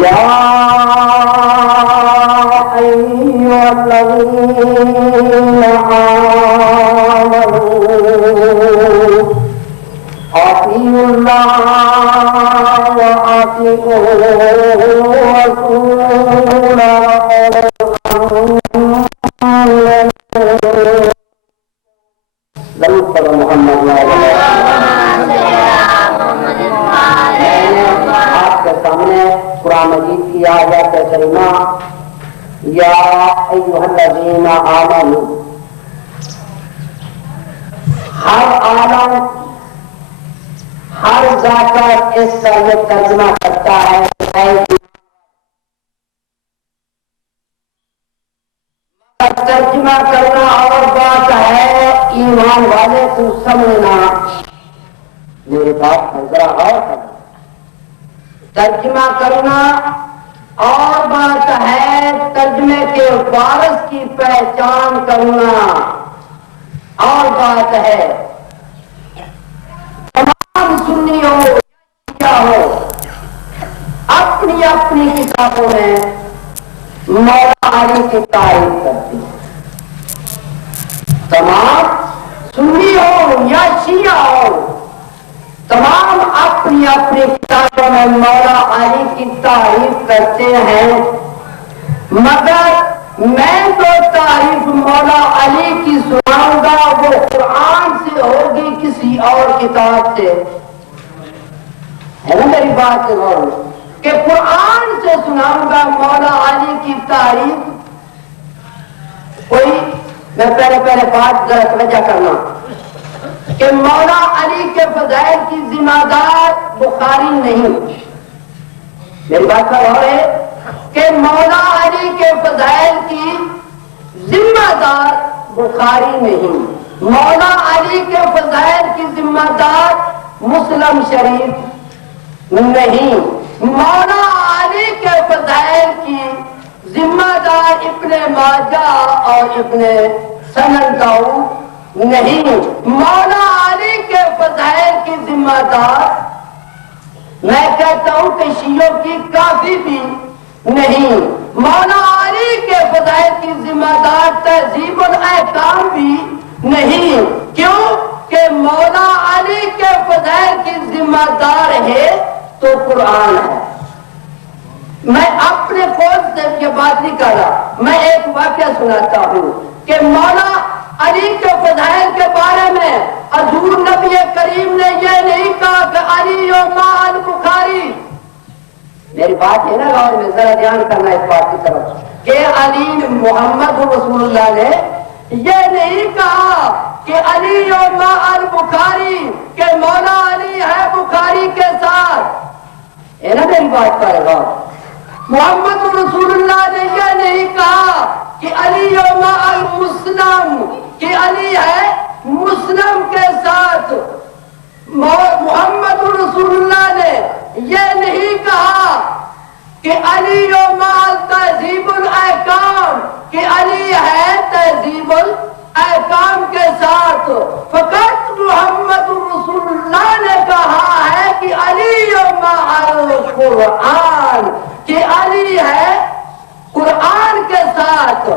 یا ایھا الذین آمنوا اطیعوا اللہ واطیعوا الرسول ضرور پڑھو محمد آپ کے سامنے قرآن مجید کی آیت کریمہ یا ایھا الذین آمنوا، ہر عالم ہر ذاکر اس کا یہ ترجمہ کرتا ہے ترجمہ کرنا اور بات ہے ایمان والے کو سمجھنا. میری بات ذرا اور کرنا. ترجمہ کرنا اور بات ہے ترجمے کے وارث کی پہچان کرنا اور بات ہے. تمام سنی ہو کیا ہو اپنی اپنی کتابوں میں مولا علی کی تعریف کرتی ہے. تمام سنی ہو یا شیعہ ہو تمام اپنی اپنی کتابوں میں مولا علی کی تعریف کرتے ہیں، مگر میں تو تعریف مولا علی کی سناؤں گا وہ قرآن سے ہوگی کسی اور کتاب سے. ہے نا میری بات کہ قرآن سے سناؤں گا مولا علی کی تعریف. کوئی میں پہلے بات ذرا توجہ کرنا کہ مولا علی کے فضائل کی ذمہ دار بخاری نہیں. میری بات کا غور ہے کہ مولا علی کے فضائل کی ذمہ دار بخاری نہیں. مولا علی کے فضائل کی ذمہ دار مسلم شریف نہیں. مولا علی کے فضائل کی ذمہ دار ابن ماجہ اور ابن سنن داؤد نہیں. مولا علی کے فضائل کی ذمہ دار میں کہتا ہوں کہ شیعوں کی کافی بھی نہیں. مولا علی کے فضائل کی ذمہ دار تہذیب الاحکام بھی نہیں. کیوں کہ مولا علی کے فضائل کی ذمہ دار ہے تو قرآن ہے. میں اپنے قول سے یہ بات نہیں کر رہا، میں ایک واقعہ سناتا ہوں کہ مولا علی کے فضائل کے بارے میں حضور نبی کریم نے یہ نہیں کہا کہ علی و ما البخاری. میری بات ہے نا غور میں ذرا دھیان کرنا اس بات کی طرف کہ علی محمد رسول اللہ نے یہ نہیں کہا کہ علی و ما البخاری کہ مولا علی ہے بخاری کے ساتھ. ہے نا میری بات پر غور. محمد رسول اللہ نے یہ نہیں کہا کہ علی و ما المسلم کہ علی ہے مسلم کے ساتھ. محمد رسول اللہ نے یہ نہیں کہا کہ علی و ما تہذیب الاحکام کہ علی ہے تہذیب الاحکام کے ساتھ. فقط محمد رسول اللہ نے کہا ہے کہ علی و ما القرآن کہ علی ہے قرآن کے ساتھ.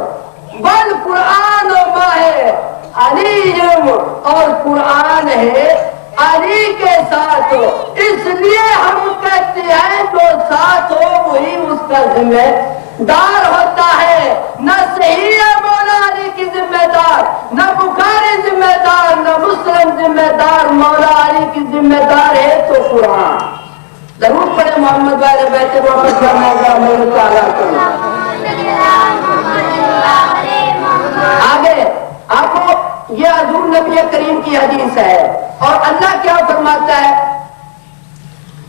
بل قرآن و ما ہے علی اور قرآن ہے علی کے ساتھ. اس لیے ہم کہتے ہیں جو ساتھ ہو وہی اس کا ذمہ دار ہوتا ہے. نہ صحیح ہے مولا علی کی ذمہ دار، نہ بخاری ذمہ دار، نہ مسلم ذمہ دار. مولا علی کی ذمہ دار ہے تو قرآن. ضرور پڑھے محمد والے بیٹھے محمد آگے آپ کو یہ حضور نبی کریم کی حدیث ہے اور اللہ کیا فرماتا ہے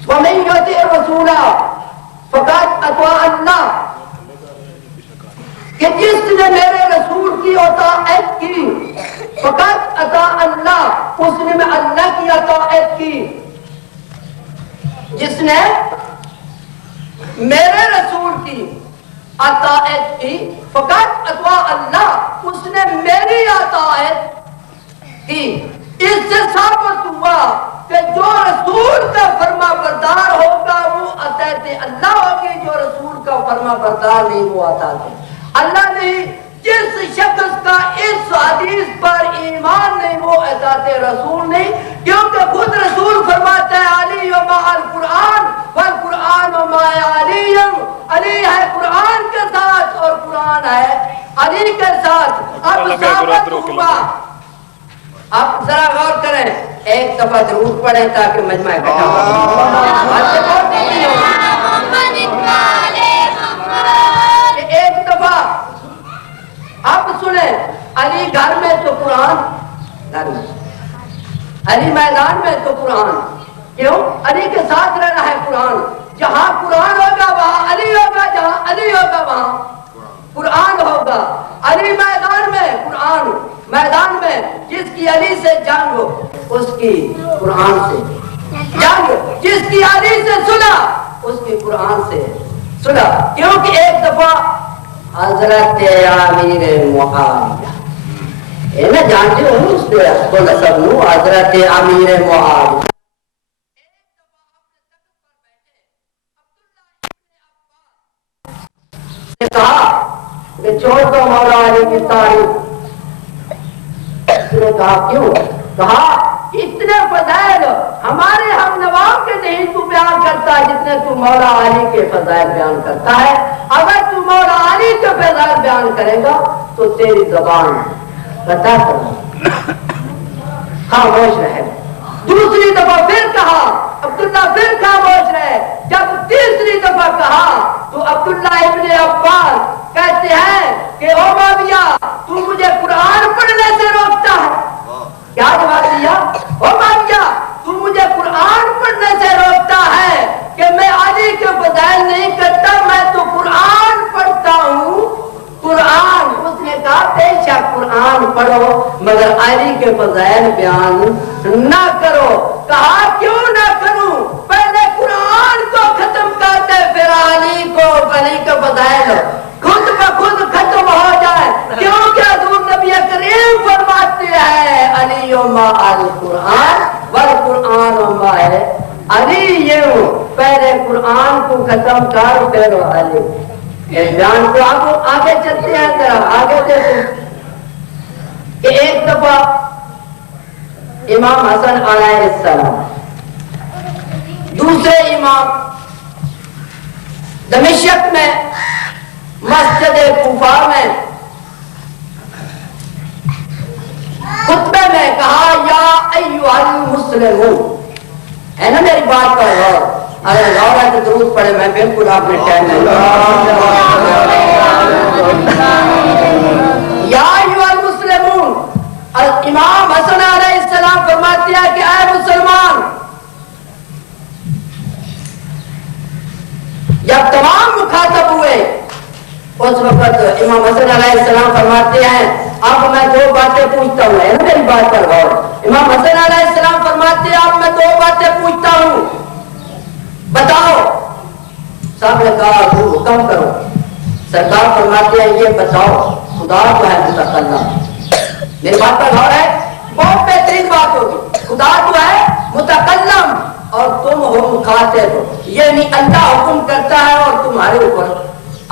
وَمَن يُطِعِ الرَّسُولَ فَقَدْ أَطَاعَ اللَّهَ کہ جس نے میرے رسول کی اطاعت کی فقط اطاع اللہ اس نے میں اللہ کی اطاعت کی. جس نے میرے رسول کی اطاعت کی فقط اطاع اللہ اس نے میری اطاعت کی. اس سے ثابت ہوا کہ جو رسول کا فرما بردار ہوگا وہ اطاعت اللہ ہوگی، جو رسول کا فرما بردار نہیں وہ اطاعت اللہ نہیں۔ جس شخص کا اس حدیث پر ایمان نہیں وہ اطاعت رسول نہیں، کیونکہ خود رسول فرماتا ہے علی مع القرآن والقرآن مع علی، علی ہے قرآن کے ساتھ اور قرآن ہے علی کے ساتھ۔ اب ثابت ہوا، آپ ذرا غور کریں، ایک دفعہ ضرور پڑھیں تاکہ مجمع اکٹھا ہو۔ ایک دفعہ اب سنیں، علی گھر میں تو قرآن گھر میں، علی میدان میں تو قرآن، کیوں؟ علی کے ساتھ رہنا ہے قرآن، جہاں قرآن ہوگا وہاں علی ہوگا، جہاں علی ہوگا وہاں قرآن ہوگا۔ علی میدان میں قرآن میدان میں، جس کی علی سے جنگ ہو اس کی قرآن سے جنگ، جس کی علی سے صلح اس کی قرآن سے صلح، کیونکہ ایک دفعہ حضرت امیر معاویہ اے نا جانتے ہو اس کے اسکول سب نو، حضرت امیر معاویہ نے کہا کہ چھوڑ دو مولا علی کی تعریف۔ اس نے کہا کیوں؟ کہا اتنے فضائل ہمارے ہم نواب کے نہیں تو بیان کرتا جتنے تو مولا علی کے فضائل بیان کرتا ہے۔ اگر تو مولا علی کے فضائل بیان کرے گا تو تیری زبان بتا کر خاموش رہے۔ دوسری دفعہ پھر کہا، عبداللہ پھر خاموش رہے۔ جب تیسری دفعہ کہا تو عبداللہ ابن عباس کہتے ہیں کہ او معاویہ تو مجھے قرآن پڑھنے سے روکتا ہے۔ کیا جواب دیا؟ او معاویہ تو مجھے قرآن پڑھنے سے روکتا ہے کہ میں علی کے فضائل نہیں کرتا، میں تو قرآن پڑھتا ہوں۔ قرآن، اس نے کہا بے شک قرآن پڑھو مگر علی کے فضائل بیان نہ کرو۔ کہا کیوں نہ کروں؟ پہلے قرآن کو ختم کرتے پھر علی کو، علی کے فضائل خود بخود ختم ہو جائے، کیونکہ حضور نبی کریم فرماتے ہیں علی مع القرآن والقرآن مع علی، یہ پہلے قرآن کو ختم کر پھر علی۔ جان کو آپ آگے چلتے ہیں، ذرا آگے چلتے ہیں کہ ایک دفعہ امام حسن علیہ السلام دوسرے امام دمشق میں مسجد کوفہ میں خطبے میں کہا یا ایھا المسلمون، ہے نا میری بات پر غور؟ اگر غور ہے تو درود پڑھے، میں بالکل آپ نے ٹائم نہیں۔ یا ایھا المسلمون، امام حسن علیہ السلام فرماتے ہیں کہ اے مسلمان، جب تمام مخاطب ہوئے اس وقت امام حسن علیہ السلام فرماتے ہیں اب میں دو باتیں پوچھتا ہوں، ہے نا میری بات پر غور؟ امام حسن علیہ السلام فرماتے ہیں اب میں دو باتیں پوچھتا ہوں، بتاؤ۔ صاحب نے کہا حکم کرو۔ سرکار فرماتے ہیں یہ بتاؤ خدا تو ہے متکلم، میری بات پر غور ہے، بہت بہترین بات ہوگی، خدا تو ہے متکلم اور تم ہو مخاطب، یعنی اللہ حکم کرتا ہے اور تمہارے اوپر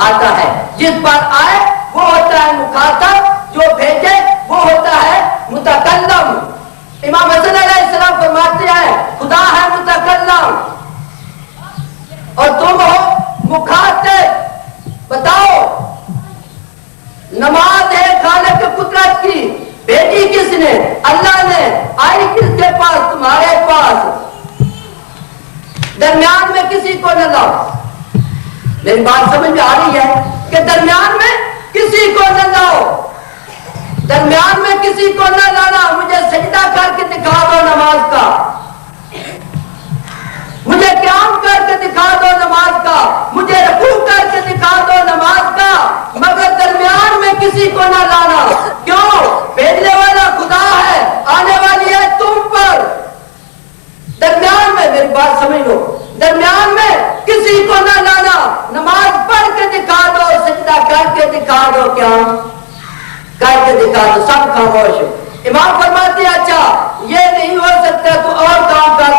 آتا ہے، جس پر آئے وہ ہوتا ہے مخاطب، جو بھیجے وہ ہوتا ہے متکلم۔ امام حسن علیہ السلام فرماتے ہیں خدا ہے متکلم اور تم ہو مخاطب، بتاؤ نماز ہے خالق قدرت کی، بھیجی کس نے؟ اللہ نے، آئی کس کے پاس؟ تمہارے پاس، درمیان میں کسی کو نہ لاؤ۔ میری بات سمجھ میں آ رہی ہے کہ درمیان میں کسی کو نہ لاؤ، درمیان میں کسی کو نہ لانا۔ مجھے سجدہ کر کے دکھا دو نماز کا، مجھے قیام کر کے دکھا دو نماز کا، مجھے رکوع کر کے دکھا دو نماز کا، مگر درمیان میں کسی کو نہ لانا۔ کیوں؟ بھیجنے والا خدا ہے، آنے والی ہے تم پر۔ درمیان میں، میری بات سمجھ لو، درمیان میں کسی کو نہ لانا، نماز پڑھ کے دکھا دو، سجدہ کر کے دکھا دو، کیا کر کے دکھا دو، سب خاموش۔ امام فرماتے ہیں اچھا یہ نہیں ہو سکتا تو اور کام کر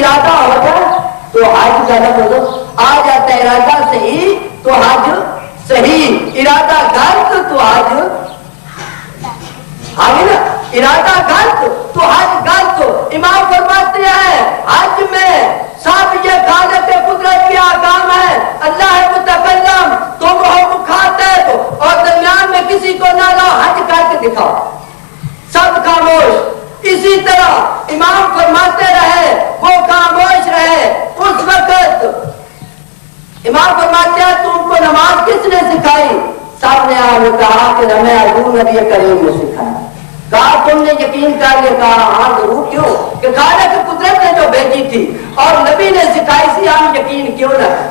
ارادہ ہو جائے تو حج کا لفظ ہو آ جاتا ہے، ارادہ صحیح تو حج صحیح، ارادہ غلط تو حج آگے نا، ارادہ غلط تو حج غلط۔ امام فرماتے ہیں حج میں سب یہ خالق قدرت کے احکام ہے، اللہ ہے متکلم، تم ہو مخاطب، اور درمیان میں کسی کو نہ لاؤ، حج کر کے دکھاؤ، سب خاموش۔ اسی طرح امام فرماتے رہے وہ خاموش رہے۔ اس وقت امام فرماتے ہیں تم کو نماز کس نے سکھائی؟ سب نے آگے کہا کہ ہمیں حضور نبی کریم نے سکھایا۔ کہا تم نے یقین کر لیا؟ کہا ہاں ضرور، کیوں کہ خالق قدرت نے جو بھیجی تھی اور نبی نے سکھائی سی، ہم یقین کیوں نہ کریں؟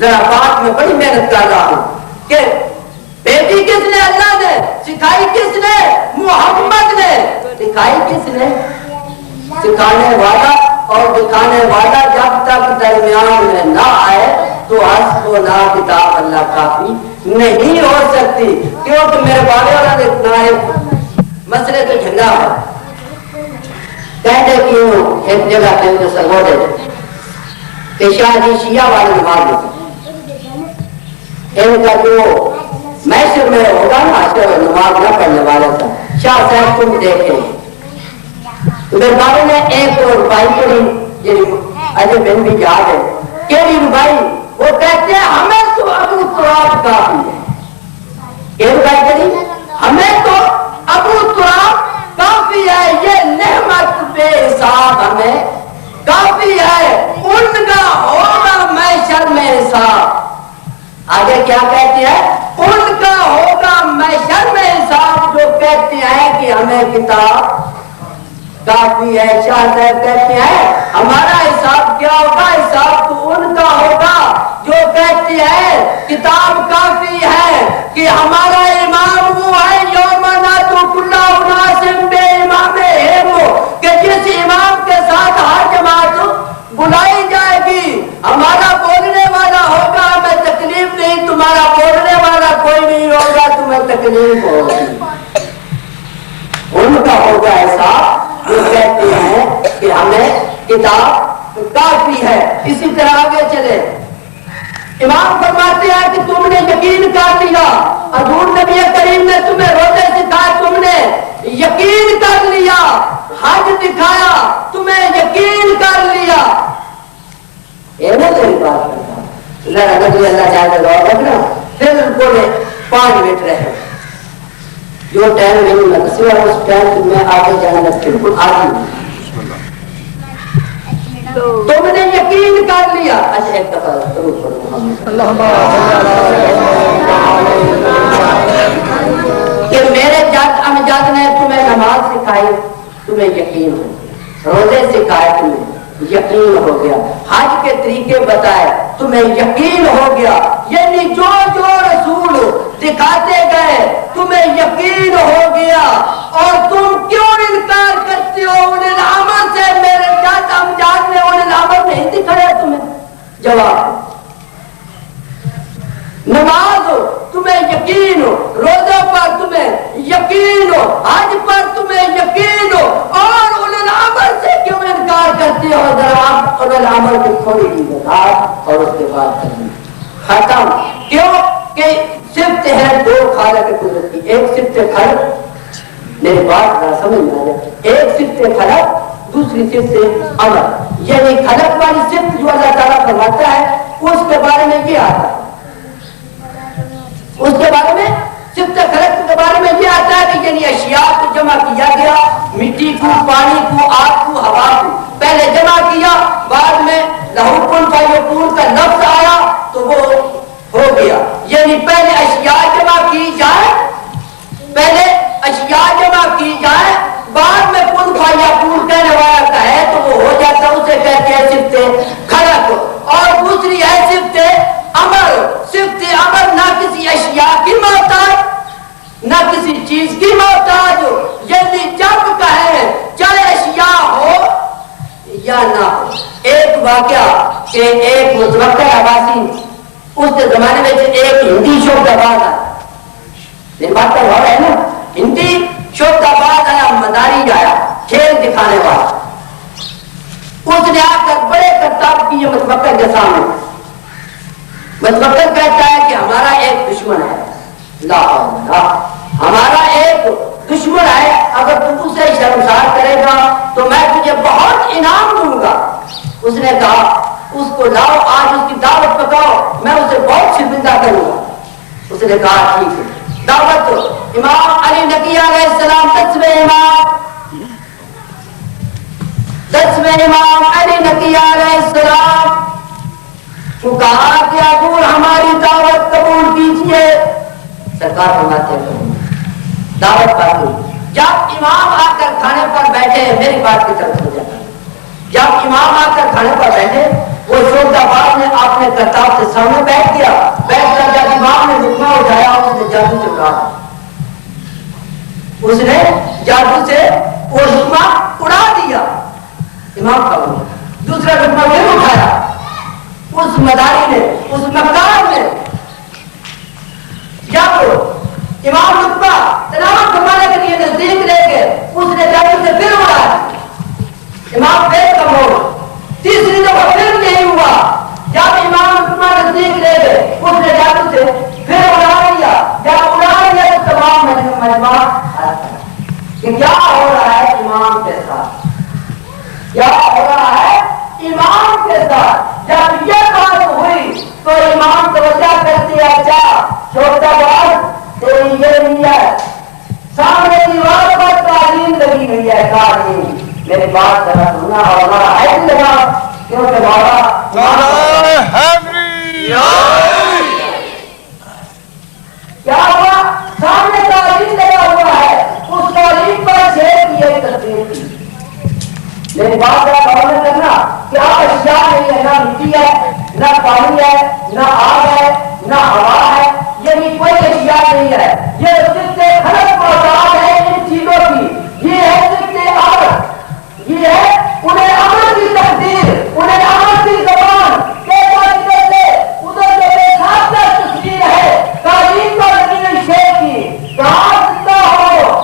ذرا بات میں بڑی محنت کر رہا ہوں کہ بھیجی کس نے؟ اللہ نے۔ سکھائی کس نے؟ محمد نے۔ سکھائی کس نے؟ سکھانے والا اور دکھانے والا جب تک درمیان میں نہ آئے تو حسب و لا کتاب اللہ کافی نہیں ہو سکتی، کیونکہ میرے والے والا اتنا ہے مسئلے تو جھگڑا ہے۔ کہتے کیوں ایک جگہ پہ مجھے سرگو دے کہ شاہ جی شیعہ والے نماز دے، ان کا جو میسر میں ہوگا نا نماز نہ پڑھنے والا تھا، شاہ صاحب تم دیکھیں میرے بابے نے ایک ربائی پڑھی، اجے بن بھی یاد ہے کیڑی ربائی؟ وہ کہتے ہیں ہمیں تو ابو تراب کافی ہے۔ یہ ربائی پڑھی، ہمیں تو ابو تراب کافی ہے، یہ نعمت بے حساب ہمیں کافی ہے، ان کا ہوگا محشر میں حساب۔ آگے کیا کہتے ہیں؟ ان کا ہوگا محشر میں حساب، جو کہتے ہیں کہ ہمیں کتاب کافی ہے۔ شاہ صاحب کہتے ہیں ہمارا حساب کیا ہوگا؟ حساب تو ان کا ہوگا جو کہتے ہیں کتاب کافی ہے، کہ ہمارا امام وہ ہے یوم نادو کل اناس بامامہم، کہ جس امام کے ساتھ ہر جماعت بلائی جائے گی، ہمارا بولنے والا ہوگا، ہمیں تکلیف نہیں، تمہارا بولنے والا کوئی نہیں ہوگا، تمہیں تکلیف ہوگی۔ ان کا ہوگا حساب جو کہتے ہیں کہ ہمیں کتاب کافی ہے۔ اسی طرح آگے چلے، امام فرماتے ہیں کہ تم نے یقین کر لیا، حضور نبی کریم نے تمہیں روزے سکھائے، تم نے یقین کر لیا، حج دکھایا، تمہیں یقین کر لیا۔ یہ نہ کوئی بات کرتا ذرا اگر اللہ جائے گا رکھنا، پھر بولے 5 منٹ رہے جو ٹائم نہیں لگا، سوائے اس ٹائم میں آگے جانا بالکل آگے تم نے یقین کر لیا۔ اچھا ایک دفعہ ضرور پڑھو کہ میرے جد امجد نے تمہیں نماز سکھائی، تمہیں یقین ہو گیا، روزے سکھائے تمہیں یقین ہو گیا، حج کے طریقے بتائے تمہیں یقین ہو گیا، یعنی جو جو رسول دکھاتے گئے تمہیں یقین ہو گیا، اور تم کیوں انکار کرتے ہو ان الامر سے؟ میرے جد امجاد نے ان الامر نہیں دکھایا تمہیں؟ جواب نماز تمہیں یقین ہو، روزہ پر تمہیں یقین ہو، حج پر تمہیں یقین ہو، اور ان الامر سے کیوں انکار کرتے ہو؟ ذرا آپ ان الامر کی تھوڑی سی بتا اور اس کے بعد کریں ختم۔ کیوں کہ صفت ہے 2 خالق قدرت کی، ایک صفت خلق، میری بات ذرا سمجھ میں آ جائے، ایک صفت خلق، دوسری صفت امر، یعنی خلق والی صفت جو اللہ تعالیٰ فرماتا ہے اس کے بارے میں یہ آتا ہے، اس کے بارے میں صفت خلق کے بارے میں یہ آتا ہے کہ یعنی اشیاء کو جمع کیا گیا، مٹی کو، پانی کو، آگ کو، ہوا کو پہلے جمع کیا، بعد میں لہو کن فیکون کا لفظ آیا تو وہ ہو گیا، یعنی پہلے اشیاء جمع کی جائے، پہلے اشیاء جمع کی جائے، بعد میں کن فیکون کہنے والا کہے تو وہ ہو جاتا، اسے کہتے ہیں صفت خلق۔ اور دوسری ہے صفت امر، صفت امر نہ کسی اشیاء کی محتاج نہ کسی چیز کی محتاج، یعنی جب کہے چاہے اشیاء ہو یا نہ ہو۔ ایک واقعہ کہ ایک متوقع عباسی اس کے زمانے میں ایک ہندی شعبہ آباد آیا، میری بات کا غور ہے نا، ہندی شعبہ آباد آیا، مداری آیا، کھیل دکھانے والا، اس نے آ کر بڑے کرتاب کیے متفکر کے سامنے. متفکر کہتا ہے کہ ہمارا ایک دشمن ہے, لا ہمارا ایک دشمن ہے, اگر تم اسے شرمسار کرے گا تو میں تجھے بہت انعام دوں گا. اس نے کہا اس کو لاؤ, آج اس کی دعوت پکاؤ, میں اسے بہت شرمندہ کروں گا. اس نے کہا ٹھیک ہے, دعوت. امام علی نقی علیہ السلام 10ویں امام علی نقی علیہ السلام کو کہا کہ حضور ہماری دعوت قبول کیجیے. سرکار فرماتے ہیں دعوت قبول. جب امام آ کر کھانے پر بیٹھے, میری بات کی طرف ہو جاتا, جب امام آ کر کھانے پر بیٹھے, وہ شوکت آباد نے اپنے کرتاب سے سامنے بیٹھ گیا. بیٹھ کر جب امام نے لقمہ اٹھایا, اس نے جادو سے اڑا, اس نے جادو سے وہ لقمہ اڑا دیا. امام کا دوسرا لقمہ پھر اٹھایا, اس مداری نے, اس مکار نے, جب امام لقمہ تلاوت فرمانے کے لیے نزدیک لے کے, اس نے جادو سے پھر اڑا دیا. امام پھر کم ہو, تیسری دفعہ پھر نہیں ہوا. جب امام لقمہ نزدیک لے گئے, اس نے جادو سے پھر اڑا دیا. جب اڑا دیا تو تمام مجمع کہ کیا ہو رہا ہے امام کے ساتھ, کیا ہو رہا ہے امام کے ساتھ. جب یہ بات ہوئی تو امام توجہ کرتی ہے, اچھا چھوٹا بات تیری یہ نیت, سامنے دیوار پر تعلیم لگی ہوئی ہے, تعلیم. میری بات ذرا سننا اور ہمارا عید لگا, کیونکہ کیا ہوا, سامنے تعلیم لگا ہوا ہے, اس تعلیم پر شیر کی ایک تصویر کی. میری بات ذرا غور کرنا, کیا اشیاء نہیں ہے, نہ مٹی ہے, نہ پانی ہے, نہ آگ ہے, نہ ہوا ہے, یعنی کوئی اشیاء نہیں ہے. یہ صرف خلق موضوعات ہے ان چیزوں کی. یہ ہے صرف امر, یہ ہے انہیں امر کی تقدیر, انہیں امر کی زبان کے طریقے سے ادھر جو بے خاطر تصویر ہے تعلیم پر لگی ہوئی شیر کی. کہاں زندہ ہو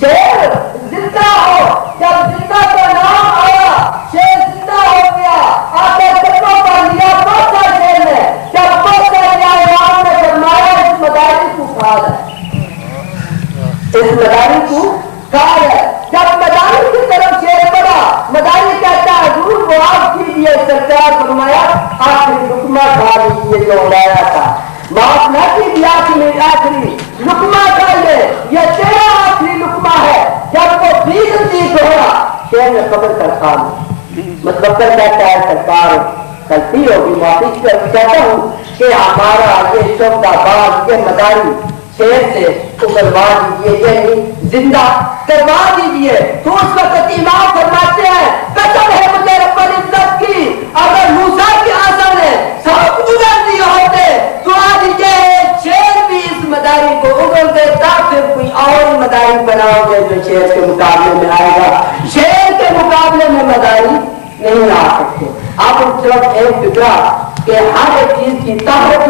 شیر, زندہ ہو. جب زندہ کا نام آیا, شیر زندہ ہو گیا. آخر قدموں پر لیا پہنچا شیر نے, جب پہنچا گیا امام نے فرمایا اس مداری کو کھا ہے, اس مداری کو کھا ہے. جب مداری کی طرف شیر پڑا, مداری کہتا ہے حضور وہ آپ کیجیے. سرکار فرمایا آخری لقمہ کھا لیجیے جو اڑایا تھا, معاف نہ کیجیے, آخری لقمہ کھا لے, یہ تیرا آخری لقمہ ہے. جب وہ بھی نزدیک ہوا, شیر نے قبر کر کھا لی. مطلب کہتا ہے سرکار غلطی ہوگی, معافی کہتا ہوں کہ ہمارا یہ شبد آباد, یہ مداری شیر سے اگلوا دیجیے, یعنی زندہ کروا دیجیے. تو اس وقت امام فرماتے ہیں قسم ہے مجھے رب العزت کی, اگر موسیٰ کی آسا نے سب اگل دیے ہوتے تو آج یہ شیر بھی اس مداری کو اگل دیتا, پھر کوئی اور مداری بناؤ گے جو شیر کے مقابلے میں آئے گا. شیر کے مقابلے میں مداری نہیں آ سکتے. آپ صرف ایک فکرہ کہ ہر ایک چیز کی طاقت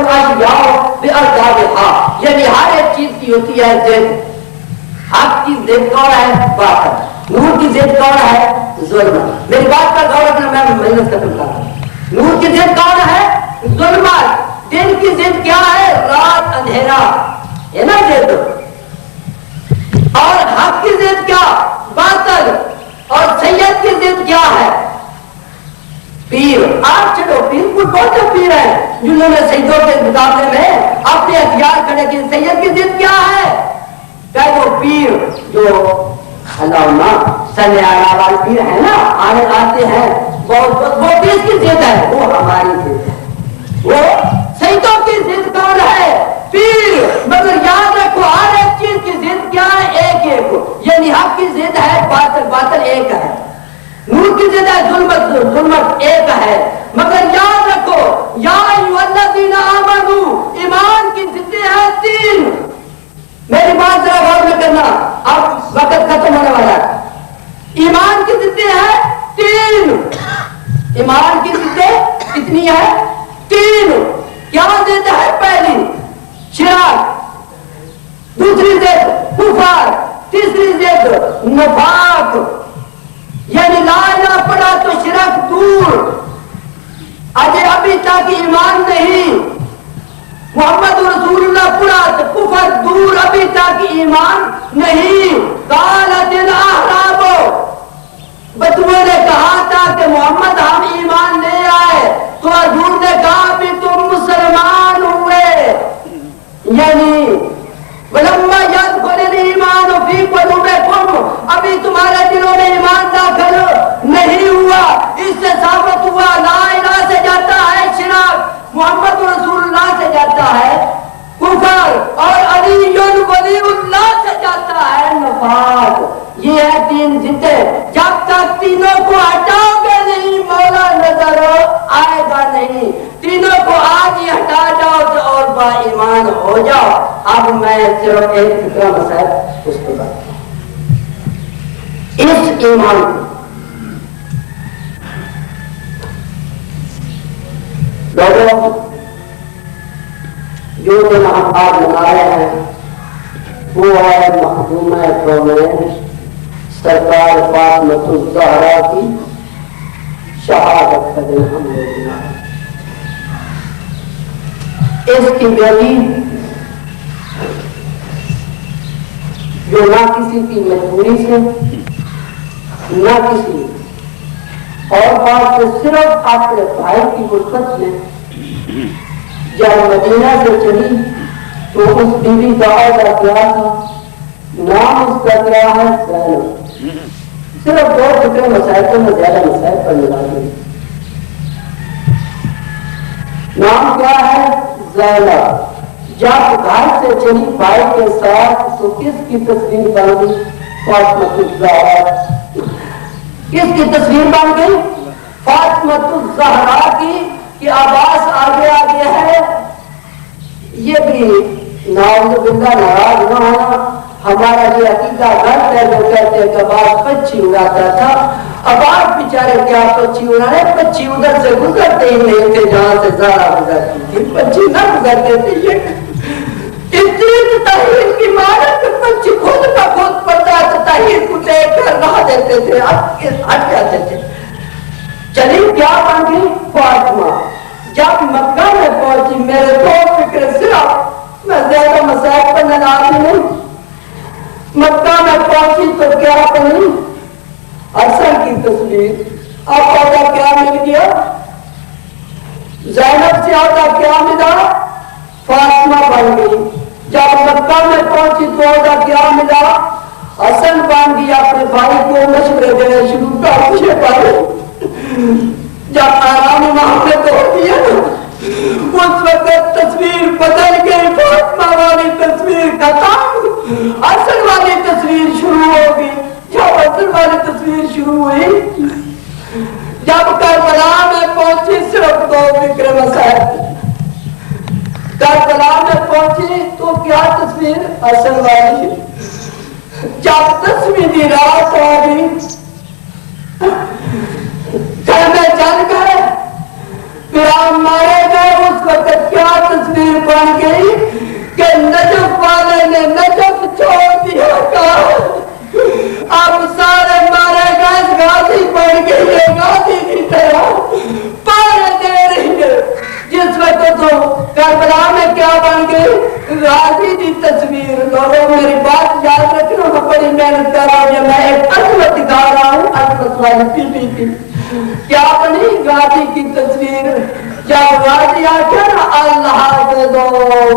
یعنی ہر ایک چیز کی ہوتی ہے ضد. حق کی ضد کون ہے؟ باطل. نور کی ضد کون ہے؟ ظلم. میری بات پر غور رکھنا, میں محنت ختم کر رہا ہوں. نور کی ضد کون ہے؟ ظلمت. دن کی ضد کیا ہے؟ رات, اندھیرا ہے نا ضد. اور حق کی ضد کیا؟ باطل. اور سید کی ضد کیا ہے؟ پیر. آپ چلو پیر کو کون سے پیر ہیں جنہوں نے سیدوں کے مقابلے میں اپنے ہتھیار کھڑے کیے. سید کی ضد کیا ہے؟ کہ وہ پیر جو اللہ صلی اللہ علیہ پیر ہے نا, آنے آتے ہیں, وہ کس کی ضد ہے؟ وہ ہماری ضد ہے. وہ سیدوں کی ضد کون ہے؟ پیر. مگر یاد رکھو ہر ایک چیز کی ضد کیا ہے؟ ایک ایک, یعنی حق کی ضد ہے باطل, باطل ایک ہے. نور کی ضد ہے ظلمت, ظلمت ایک ہے. مگر یاد رکھو یا ایھا الذین آمنوا, ایمان کی ضدیں ہیں تین. میری بات ذرا غور میں کرنا, اب وقت ختم ہونے والا ہے. ایمان کی ضدیں ہیں تین. ایمان کی ضدیں کتنی ہے؟ تین. کیا ضد ہے؟ پہلی شرک, دوسری ضد کفر, تیسری ضد نفاق, یعنی لا الہ تک دور ابھی تک ایمان نہیں. قالت الاعراب، بدوؤں نے کہا تھا کہ محمد ہم ایمان لے آئے، تو حضور نے کہا بھی تم مسلمان ہوئے. یعنی ولما يدخل الایمان فی قلوبکم، ابھی تمہارے دلوں میں ایمان داخل نہیں ہوا. اس سے ثابت ہوا لا الہ سے جاتا ہے شرک، محمد رسول اللہ سے جاتا ہے کفر، اور علی ولی اللہ سے جاتا ہے نفاق. یہ ہے تین ضدے. جب تک تینوں کو ہٹاؤ گے نہیں مولا نظر آئے گا نہیں. تینوں کو آج ہی ہٹا جاؤ اور با ایمان ہو جاؤ. اب میں صرف ایک فکرہ مسائل اس کے بعد اس ایمان کو لوگوں جو ہم آج منا رہے ہیں وہ ہے مخدومہ کونین سرکار فاطمۃ الزہرا کی شہادت کا دن ہم لوگ منا رہے ہیں. اس کی بیٹی جو نہ کسی کی مجبوری سے نہ کسی اور بات سے صرف اپنے بھائی کی غربت میں جب مدینہ سے چلی تو اس بیوی کا عہدہ کیا تھا؟ نام اس کا کیا ہے؟ زینب. صرف دو فکر مسائل کو میں زیادہ مسائل پڑھنے والی. نام کیا ہے؟ زینب. جب گھر سے چلی بھائی کے ساتھ تو کس کی تصویر بن گئی؟ فاطمۃ الزہرا. کس کی تصویر بن گئی؟ فاطمۃ الزہرا کی. کہ عباس آگے آگے ہے. یہ بھی ناؤذ باللہ ناراض نہ ہونا. ہمارا یہ عقیدہ غلط ہے جو کہتے ہیں کہ عباس پچھی اڑاتا تھا. عباس بیچارے کیا پچھی اڑانے؟ پچھی ادھر سے گزرتے ہی نہیں تھے جہاں سے زہرا گزرتی تھی. پچھی نہ گزرتے تھے. یہ اتنی تحریر کی مانت کہ پچھی خود کا خود پڑتا تو تحریر کو دیکھ کر رہ دیتے تھے، ہٹ جاتے تھے. چلی کیا بن گئی؟ فاطمہ. جب مکہ میں پہنچی میرے دو فکر صرف، میں زیادہ مسائل پر ناراضی نہیں. مکہ میں پہنچی تو کیا بنی؟ حسن کی تصویر. اب عہدہ کیا مل گیا؟ زینب سے عہدہ کیا ملا؟ فاطمہ بن گئی. جب مکہ میں پہنچی تو عہدہ کیا ملا؟ حسن بن گیا. اپنے بھائی کو مشورے دینے شروع کر دیے. بھائی جب آرام امام نے توڑ دیا اس وقت تصویر بدل گئی. فاطمہ والی تصویر ختم، حسن والی تصویر شروع ہو گئی. جب حسن والی تصویر شروع ہوئی، جب کربلا میں پہنچی صرف دو فکر مسائل. کربلا میں پہنچی تو کیا تصویر؟ حسن والی. جب 10ویں رات آ گئی میں جل گئے، پھر آپ مارے گئے. اس وقت کیا تصویر بن گئی کہ نجف والے نے نجف چھوڑ دیا. اب سارے مارے گئے. غازی بن گئی ہے، غازی کی طرح پارے دے رہی ہے. جس وقت تو کربلا میں کیا بن گئی؟ غازی کی تصویر. لوگوں میری بات یاد رکھنا، میں بڑی محنت کر رہا ہوں. میں ایک عظمت دکھا رہا ہوں. عظمت والی تھی کیا بنی؟ غازی کی تصویر. جب غازی آکے نا اللہ کے دو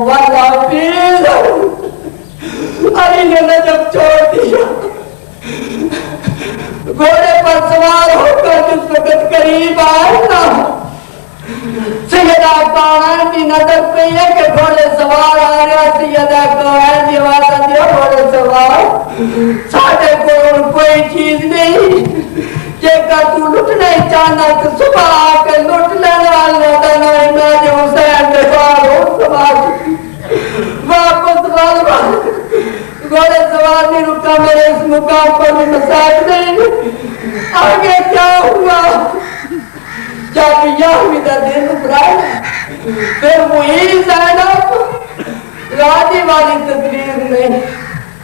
والحفیظ، علی نے نجف چھوڑ دیا. گھوڑے پر سوار ہو کر جس وقت قریب آئے نا، سیدہ کونین کی نظر پہ یہ کہ گھوڑے سوار آ رہا. سیدہ کونین کی آواز دیا گھوڑے سوار ساڑھے کو کوئی چیز نہیں. جے کا تو لٹنے چاہنا تو صبح آ کے لٹ لینے والا دینا. امام حسین نے بار ہو سوار واپس والوا. گھوڑے سوار نہیں رکا. میرے اس مقام پر بھی مسائل نہیں. آگے کیا ہوا؟ جب یہوی کا دن ابھرا، پھر وہی زینب غازی والی تصویر میں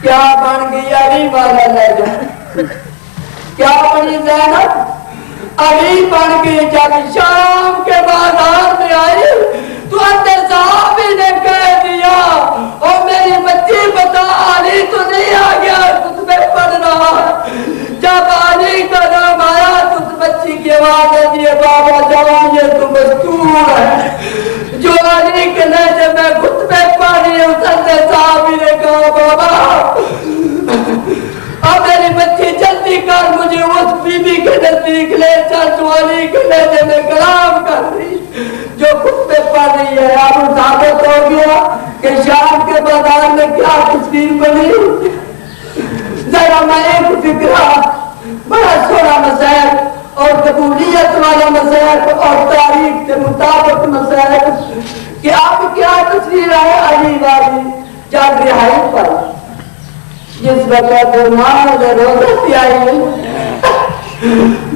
کیا بن گئی؟ علی والا لہجہ. کیا بنی زینب؟ علی بن گئی. جب شام کے بازار میں آئی تو اندر صحابی نے کہہ دیا او میری بچی کہ شام کے بازار میں کیا تصویر بنی. ذرا میں ایک فکرہ بڑا سونا مسائل اور قبولیت والا مسائل اور تاریخ کے مطابق مسائل کہ اب کیا تصویر ہے علی والی جب رہائی پر جس وقت نام ضرورت آئی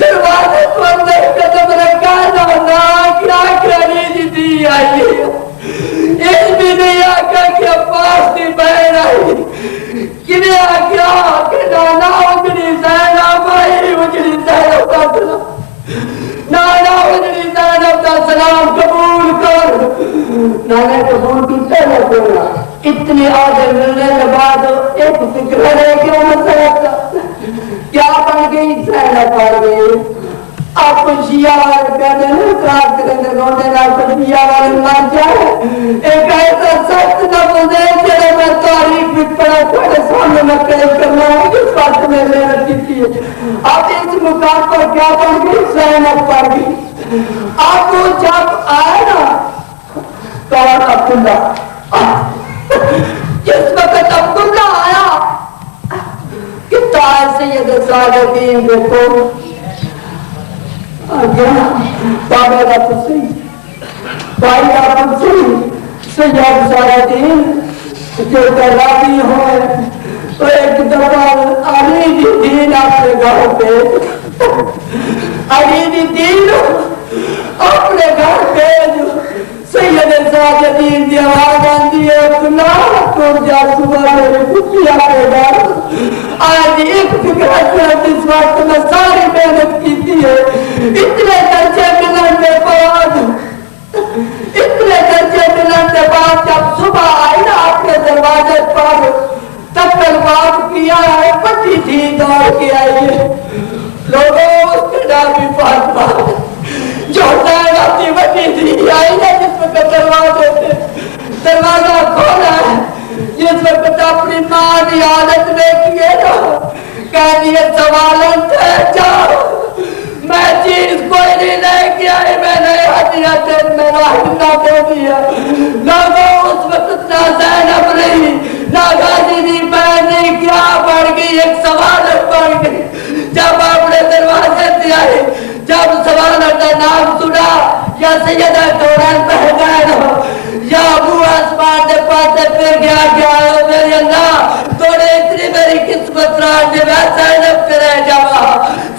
دروازے کو اندر قدم رکھا نہ کیا کرنی دی آئی اس بھی نہیں آقا کہ عباس کی بہن آئی کنہیں آگیا کہ نانا اجڑی زینب آئی اجڑی زینب کا سلام نانا اجڑی زینب کا سلام قبول کر. نانا قبول کیتا نہ کرنا اتنے آدر ملنے کے بعد ایک فکر ہے کہ وہ مسئلہ کیا بن گئی زینب پڑ گئی. آپ شیعہ والے کہتے ہیں خراب کرنے گوندے نہ شیعہ والے مر جائے ایک ایسا سخت نفذ ہے جڑے میں تاریخ بھی پڑھا تھوڑے سامنے میں پیش کرنا ہے کہ اس وقت میں محنت کی تھی. اب اس مقام پر کیا بن گئی زینب پڑ گئی. اب وہ جب آئے نا کون عبداللہ جس وقت عبداللہ آیا کہ تاج سید صالحین دیکھو بابا کا پسی بھائی کا پسی سید صالحین جو تراتی ہوئے تو ایک دفعہ علی دی دین اپنے گھر پہ علی دی دین اپنے گھر پہ سید صالحین دی آواز آندی ہے عبداللہ تم جا صبح میرے کتی آپے گھر آج ایک فکر ہے جس وقت میں ساری محنت کی تھی ہے اتنے درجے ملن کے بعد جب صبح آئی نا اپنے دروازے پر تکل بات کیا ہے پٹی تھی دوڑ کے آئی ہے لوگوں اس کے نامی فاطمہ جو ٹائم اپنی بٹی تھی آئی نا جس وقت دروازہ کھولا ہے جس وقت اپنی ماں کی عادت میں کیے نا کہہ دیے سوالن تھے جاؤ میں چیز کوئی نہیں لے کے آئی میں نے حدیعت میرا ہندہ دے دیا. لوگوں اس وقت نہ زینب نہیں نہ غازی دی بہن نہیں کیا بڑھ گئی ایک سوالت بڑھ گئی. جب اپنے دروازے سے آئے جب سوالت کا نام سنا یا سیدہ دوران بہگان ہو یا ابو آسمان دے پاسے پھر گیا کیا ہو میری اللہ توڑے اتنی میری قسمت راج دے میں زینب کے رہ جاوا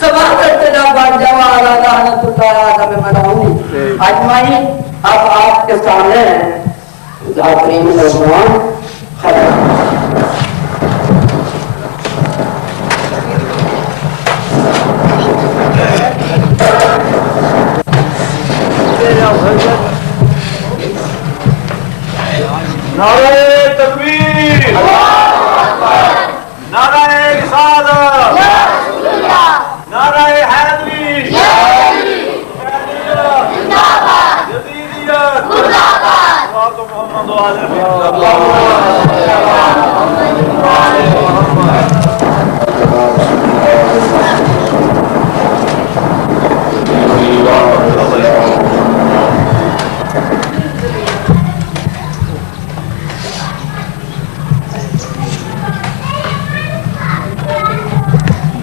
سوالت نہ بڑھ جاوا لعنت اللہ آدم منعونی. اجمعین اب آپ کے سامنے ذاکرین نوجوان خبر نعرہ تکبیر نعرہ رسالت نعرہ حیدری یزیدیت محمد و آل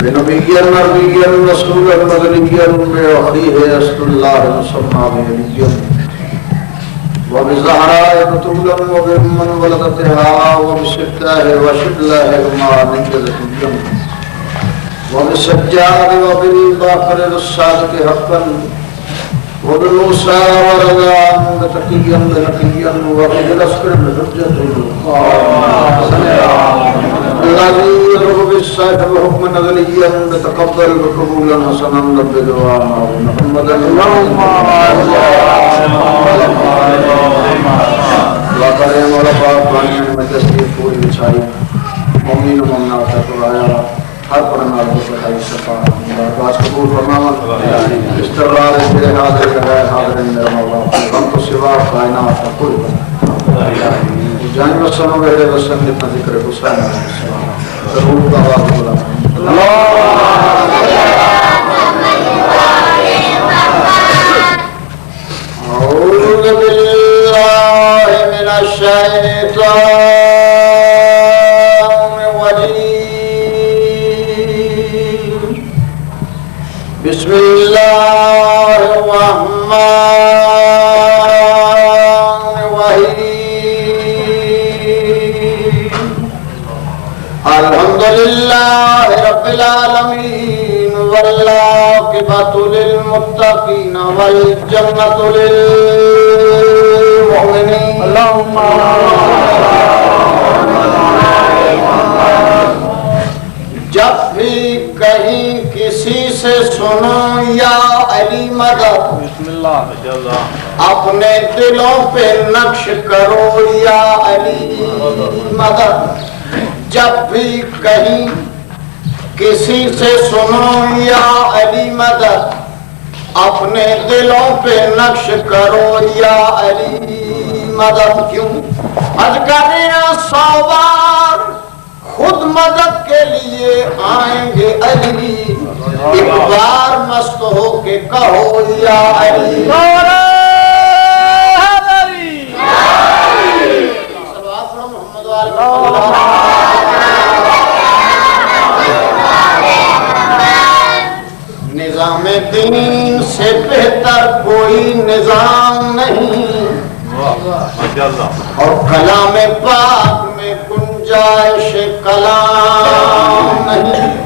بنبيا نبيا رسولا مدنيا بأخيه أسد الله مسمى بنبيا وبزهراء بطولا وبمن ولدتها وبشتاه وشدله ما نجزت الجنة وبالسجاد وبالباقر الصادق حقا وبالموسى ورضا بتقيا بنقيا وبالأسكر بحجة الذي يضرب بالسيف وحكم نظريا بتقبل بقبولا حسنا رب دعانا محمدا وكريم ورفاق بانيان مجسدي پوری بچائی مومین و مومنات قرآیا ہر پرنال بخلائی شفا باز قبول فرماون استقرار تیرے حاضر غیر حاضر میرا مولا ہم تو سوا کائنات کا کوئی بنا جان وسنو میرے وسن جتنا ذکر حسین ضرور کا آواز بولا اعوذ باللہ من الشیطان الشيطان الرجيم بسم الله الرحمن الرحيم الحمد لله رب العالمين والعاقبة للمتقين والجنة للمؤمنين اللهم جب بھی کہیں کسی سے سنو یا علی مدد اپنے دلوں پہ نقش کرو یا علی مدد جب بھی کہیں کسی سے سنو یا علی مدد اپنے دلوں پہ نقش کرو یا علی مدد کیوں حج کریں 100 بار خود مدد کے لیے آئیں گے علی ایک بار مست ہو کے کہو یا علی نظام دین سے بہتر کوئی نظام نہیں اور کلام پاک میں گنجائش کلام نہیں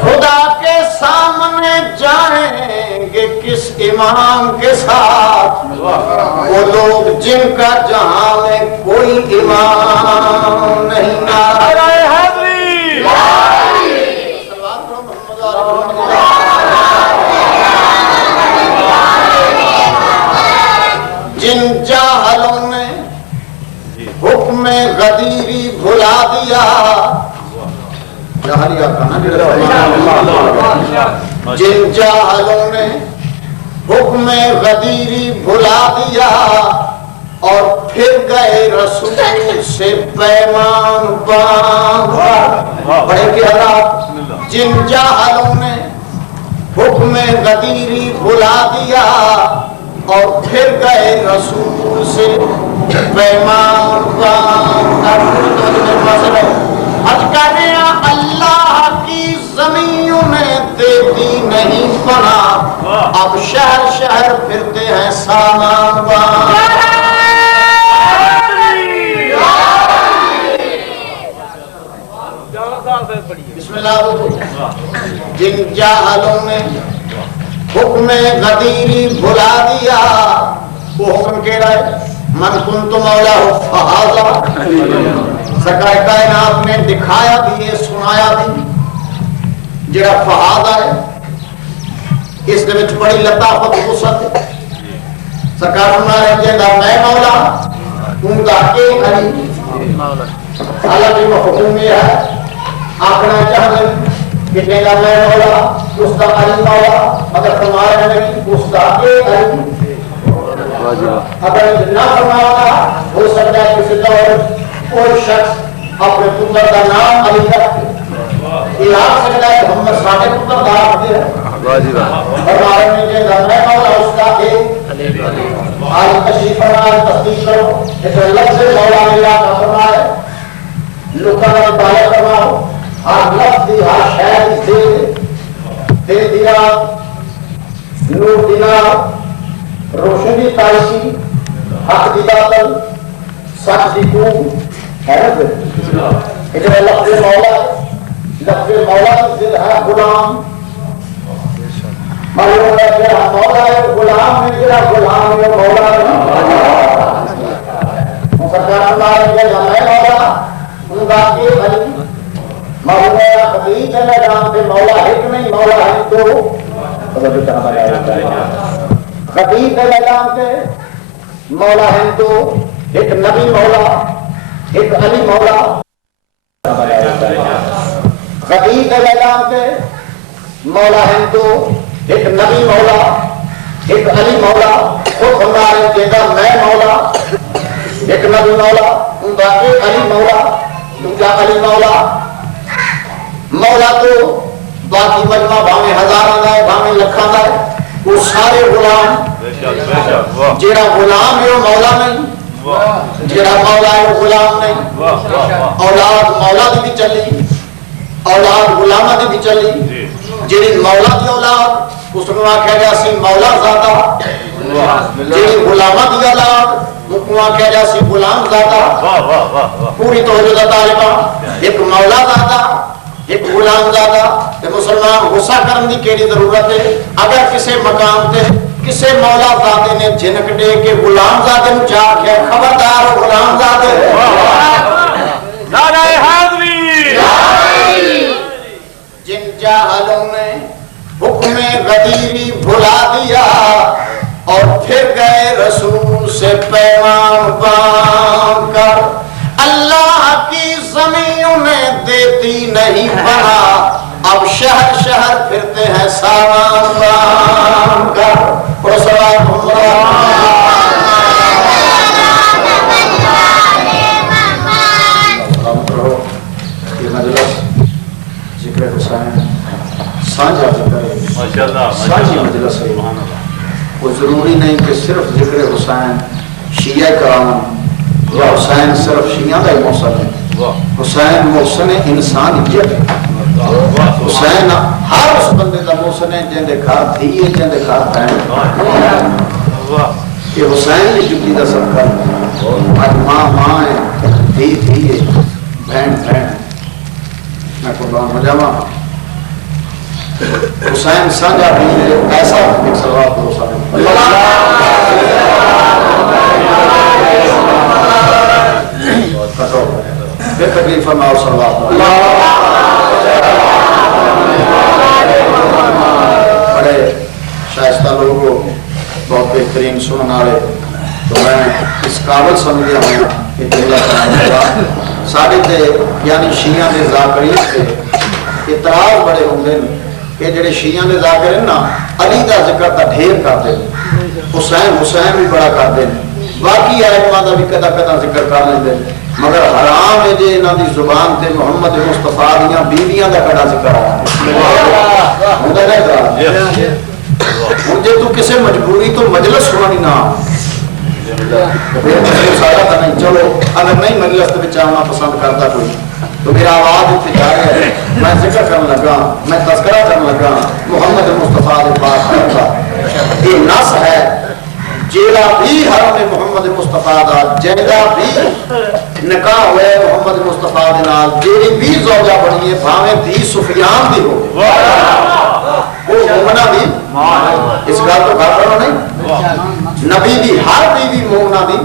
خدا کے سامنے جائیں گے کس امام کے ساتھ وہ لوگ جن کا جہاں میں کوئی امام نہیں نعرہ حیدری جن جاہلوں نے حکم غدیری بھلا دیا جن جاہلوں نے حکم غدیری بھلا دیا اور پھر گئے رسول سے پیمان باندھا بڑے کے حالات جن جاہلوں نے حکم غدیری بھلا دیا اور پھر گئے رسول سے پیمان باندھا حج کریں اللہ کی زمینوں میں دیتی نہیں پناہ اب شہر شہر پھرتے ہیں سامان باندھ بسم اللہ جن جاہلوں نے حکم غدیری بھلا دیا وہ حکم کہہ رہا ہے من کنت مولا فہذا سرکار کائنات نے دکھایا بھی ہے سنایا بھی جڑا فہذا ہے اس دے وچ بڑی لطافت وسعت ہے سرکار فرما رہے جیندہ میں مولا ہوں دا کے علی حالانکہ حکم یہ ہے آکھنا چاہتے کہ جیندہ میں مولا اس دا علی مولا مگر فرما رہے نہیں اس دا کے علی اگر نہ فرمایا ہو سکتا ہے کسی دور کوئی شخص اپنے پتر کا نام علی رکھتے یہ آ سکتا ہے محمد ساڑھے پتر کا آپ دے فرمایا نے کہ میں مولا اس کا ایک آج تشریف فرمایا تصدیق کرو اس لفظ مولا میرا کا فرمایا لکھا میں بایا فرماؤ ہر لفظ دی ہر شہر دے دیا نور دینا روشنی تاریخی حق دی باطل سچ دی کو ہے ادھر لفظ مولا کی ضد ہے غلام معلوم ہے کہ مولا ہے غلام ہے جڑا غلام ہے مولا ہے سرکار ہمارے کے میں مولا ان کا کے علی معلوم ہے حقیقت ہے میدان پہ مولا ایک نہیں مولا ہے دو خطیب کے میدان پہ مولا ہیں دو ایک نبی مولا ایک علی مولا خطیب کے میدان پہ مولا ہیں دو ایک نبی مولا ایک علی مولا خود ہمارے جگہ میں مولا ایک نبی مولا ان کا ایک علی مولا ان کا علی مولا مولا تو باقی مجمع بھاویں ہزاراں دا ہے بھاویں لکھاں دا ہے وہ سارے غلام جیڑا غلام ہے وہ مولا نہیں جڑا مولا ہے وہ غلام نہیں، اولاد مولا دی بھی چلی، اولاد غلامہ دی بھی چلی، جڑی مولا دی اولاد اس کو آکھیا گیا سی مولا زادہ، جڑی غلامہ دی اولاد اس کو آکھیا گیا سی غلام زادہ۔ پوری توجہ دا طالبہ، ایک مولا زادہ ایک غلام زادہ، تے مسلمان غصہ کرن دی کیڑی ضرورت ہے؟ اگر کسی مقام تے کسی مولا زادے نے جھنک دے کے غلام زادے نو جا کے خبردار ہو غلام زادے، نعرہ حیدری، جن جاہلوں نے حکم غدیری بھلا دیا اور پھر گئے رسول سے پیغام باندھ کر، اللہ کی زمین انہیں دیتی نہیں بنا، اب شہر شہر پھرتے ہیں سامان باندھ کر۔ اور سلام کرو یہ مجلس ذکر حسین سانجھا ذکر ہے، سانجھی مجلس ہے۔ وہ ضروری نہیں کہ صرف ذکر حسین شیعہ کرام یا حسین صرف شیعہ کا محسن ہے، حسین محسن انسانیت ہے۔ حسین ہر اس بندے کا محسن ہے جن دے گھر دھی ہے، جن دے گھر بہن۔ یہ حسین کی جگی کا صدقہ ہے، ماں ماں ہے، دھی دھی ہے، بہن بہن ہے۔ میں قربان ہو جاواں حسین سانجھا بھی ایسا ایک صلوات کرو سارے کٹو بے تکلیف فرماؤ صلوات۔ بڑے شائستہ لوگوں، بہت بہترین سنن والے، تو میں اس قابل سمجھ گیا ہوں کہ جملہ کرنے کا سارے تے یعنی شیعہ دے ذاکرین سے اعتراض بڑے ہوں گے کہ جڑے شیعہ دے ذاکرین نا علی دا ذکر تا ڈھیر کرتے ہیں، حسین حسین بھی بڑا کرتے ہیں، باقی ائمہ دا بھی کدا کدا ذکر کر لیندے، مگر حرام ہے جے انہاں دی زبان تے محمد مصطفیٰ دیاں بیویاں دا کدا ذکر آیا ہوندا نہیں۔ ہن جے تو کسے مجبوری تو مجلس سنانی نہ سارا تو نہیں، چلو اگر نہیں مجلس کے آنا پسند کرتا کوئی تو میرا آواز اتنے جا رہا ہے، میں ذکر کرنے لگا، میں تذکرہ کرنے لگا محمد مصطفیٰ کے پاس کرتا۔ یہ نص ہے جیڑا بھی حرم محمد مصطفیٰ دا، جیڑا بھی نکاح ہوئے محمد مصطفیٰ دے نال، جیڑی بھی زوجہ بنی ہے بھاویں دھی سفیان دی ہو، وہ مومنہ دی، اس گل تو گل کرو نہیں، نبی دی ہر بیوی مومنہ دی،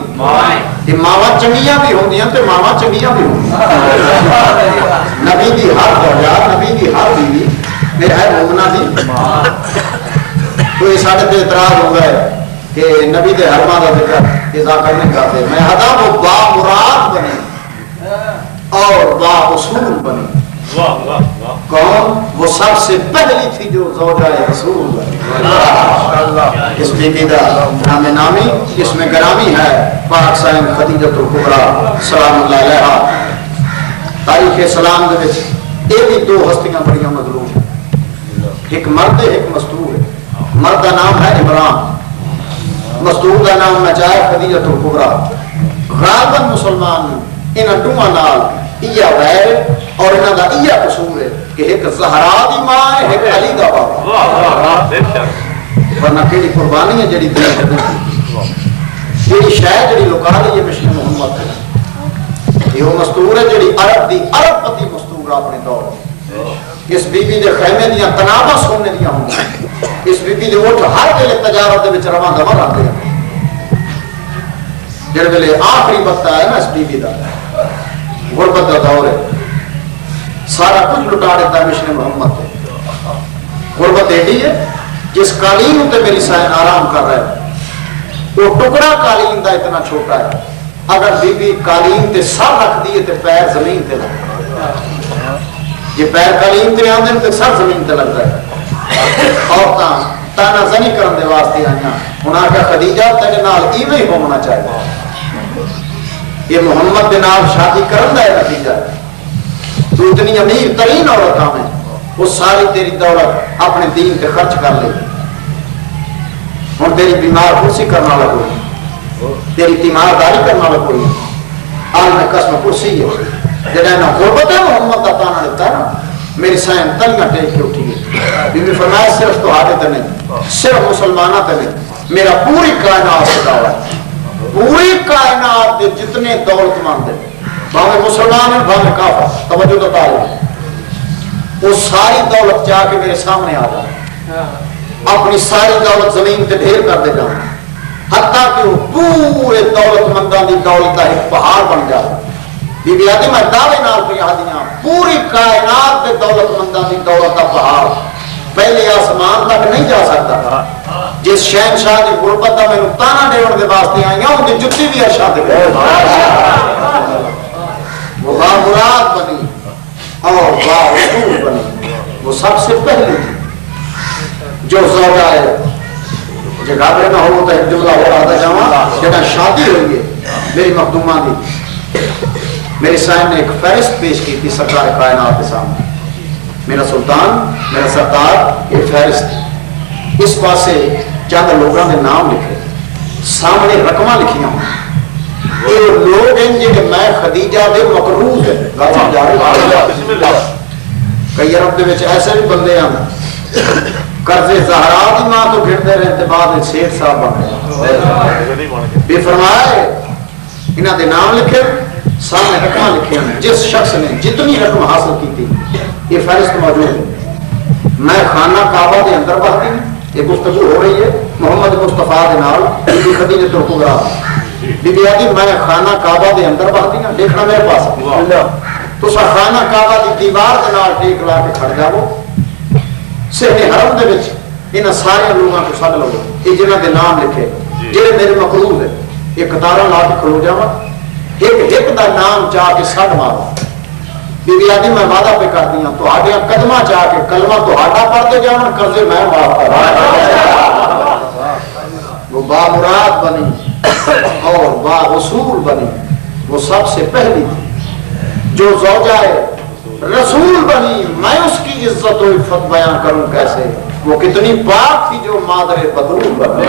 کہ ماواں چنگیاں بھی ہوندیاں تے ماواں چنگیاں بھی ہوندیاں، نبی دی ہر زوجہ، نبی دی ہر بیوی میرا ہے مومنہ دی۔ تو یہ سارے تے اعتراض ہو گئے کہ نبی دے حرمہ دا ذکر اضافہ نہیں کرتے، میں ہدا وہ با مراد بنے اور با اصول بنے۔ کون؟ وہ سب سے پہلی تھی جو زوجہ رسول اللہ، اس بی بی دا نام نامی اس میں گرامی ہے پاک سائن خدیجۃ الکبریٰ سلام اللہ علیہا۔ تاریخ اسلام دے وچ یہ بھی دو ہستیاں بڑیاں مظلوم ہیں، ایک مرد ہے ایک مستور ہے۔ مرد کا نام ہے عمران، مستور کا نام نچائے خدیجۃ الکبریٰ۔ غالباً مسلمان انہاں دوواں نال یہ غیر اور انہاں دا یہ قصور ہے کہ ایک زہرا دی ماں ہے ایک علی دا باپ، ورنہ کیڑی قربانی ہے جڑی دے جڑی شاید جڑی لکا لی ہے مشن محمد ہے، یہ وہ مستور ہے جڑی عرب دی عرب پتی مستور اپنے دور، اس بی بی دے خیمے دیاں تنابہ سونے دیاں ہوں، اس بی بی دے اٹھ ہر ویلے تجارت دے وچ رواں دواں آتے ہیں، جڑے ویلے آخری وقت آیا نا اس بی بی دا غربت کا دور ہے، سارا کچھ لٹا دیتا ہے مشن محمد ہے۔ غربت ایڈی ہے جس قالین تے میری سائن آرام کر رہا ہے، وہ ٹکڑا قالین دا اتنا چھوٹا ہے، اگر بی بی قالین تے سر رکھ دیے تے پیر زمین تے لگتا ہے، یہ پیر قالین تے آندے تے سر زمین تے لگتا ہے۔ عورتاں تانا زنی کرن دے واسطے آئیاں، انہاں کا خدیجہ تیرے نال ایویں ہی ہونا چاہیے، یہ محمد دے نال شادی کرن دا نتیجہ ہے۔ تو اتنی امیر ترین عورت ہے وہ ساری تیری دولت اپنے دین تے خرچ کر لے، ہن تیری بیمار کرسی کرنا لگو، تیری تیمارداری کرنا والا کوئی آل میں قسم کرسی ہے جڑا نہ غربت ہے محمد کا تانا دیتا ہے نا میری سائن تنگا ٹیک کے اٹھی ہے بی بی فرمایا صرف تو آگے تے نہیں صرف مسلمانہ تے نہیں میرا پوری کائنات سے دعویٰ ہے پوری کائنات دے جتنے دولت مند ہیں باہمیں مسلمان ہیں باہمیں کافر توجہ تو تعلیم وہ ساری دولت جا کے میرے سامنے آ جائے اپنی ساری دولت زمین تے ڈھیر کر دے جاؤں حتیٰ کہ وہ پورے دولت مندان دی دولت کا ایک پہاڑ بن جائے بی بی آدھی میں دعوے نال پہ آدیاں پوری کائنات دے دولت مندان دی دولت کا پہاڑ پہلے آسمان تک نہیں جا سکتا جس شہنشاہ دی غربت دا میں نتانا دیون دے واسطے آئیں ان دی جتی بھی ارشاد دے وہ بامراد بنی اور رسول بنی وہ سب سے پہلی تھی جو زوجہ ہے جگہ نہ ہو تو ایک جملہ ہو رہا تھا جہاں جہاں شادی ہوئی ہے میری مخدومہ دی میری سائن نے ایک فہرست پیش کی تھی سرکار کائنات کے سامنے میرا سلطان میرا سردار ایک فہرست اس پاسے چند لوگوں نے نام لکھے سامنے رقمہ لکھیاں ہوں یہ لوگ ہیں جی کہ میں خدیجہ دے مقروض ہے کئی عرب دے وچ ایسے بھی بندے ہیں قرض زہرا دی ماں تو گھڑتے رہتے بعد شیخ صاحب بن گئے بھی فرمائے انہاں دے نام لکھے سامنے رقم لکھے ہیں جس شخص نے جتنی رقم حاصل کی تھی یہ فہرست موجود ہے میں خانہ کعبہ دے اندر بہتی ہوں یہ گفتگو ہو رہی ہے محمد مصطفیٰ دے نال بی خدیجہ الکبریٰ بی بی آدھی میں خانہ کعبہ دے اندر بہتی ہوں دیکھنا میرے پاس تو سا خانہ کعبہ دی دیوار دے نال ٹیک لا کے کھڑ جاؤ سہنے حرم دے وچ انہاں سارے لوگوں کو سد لو یہ جنہاں دے نام لکھے جڑے میرے مقروض ہے یہ قطاراں لا کے کھلو جاواں ایک ایک دا نام چاہ کے سد مارو بی بی آدھی میں وعدہ پہ کرتی ہوں تو آگے قدمہ چاہ کے کلمہ تو آٹا پڑھتے جاؤں قرضے میں معاف کر وہ بامراد بنی اور با رسول بنی وہ سب سے پہلی تھی جو زوجہ ہے رسول بنی میں اس کی عزت و عفت بیان کروں کیسے وہ کتنی پاک تھی جو مادر بدرود بنی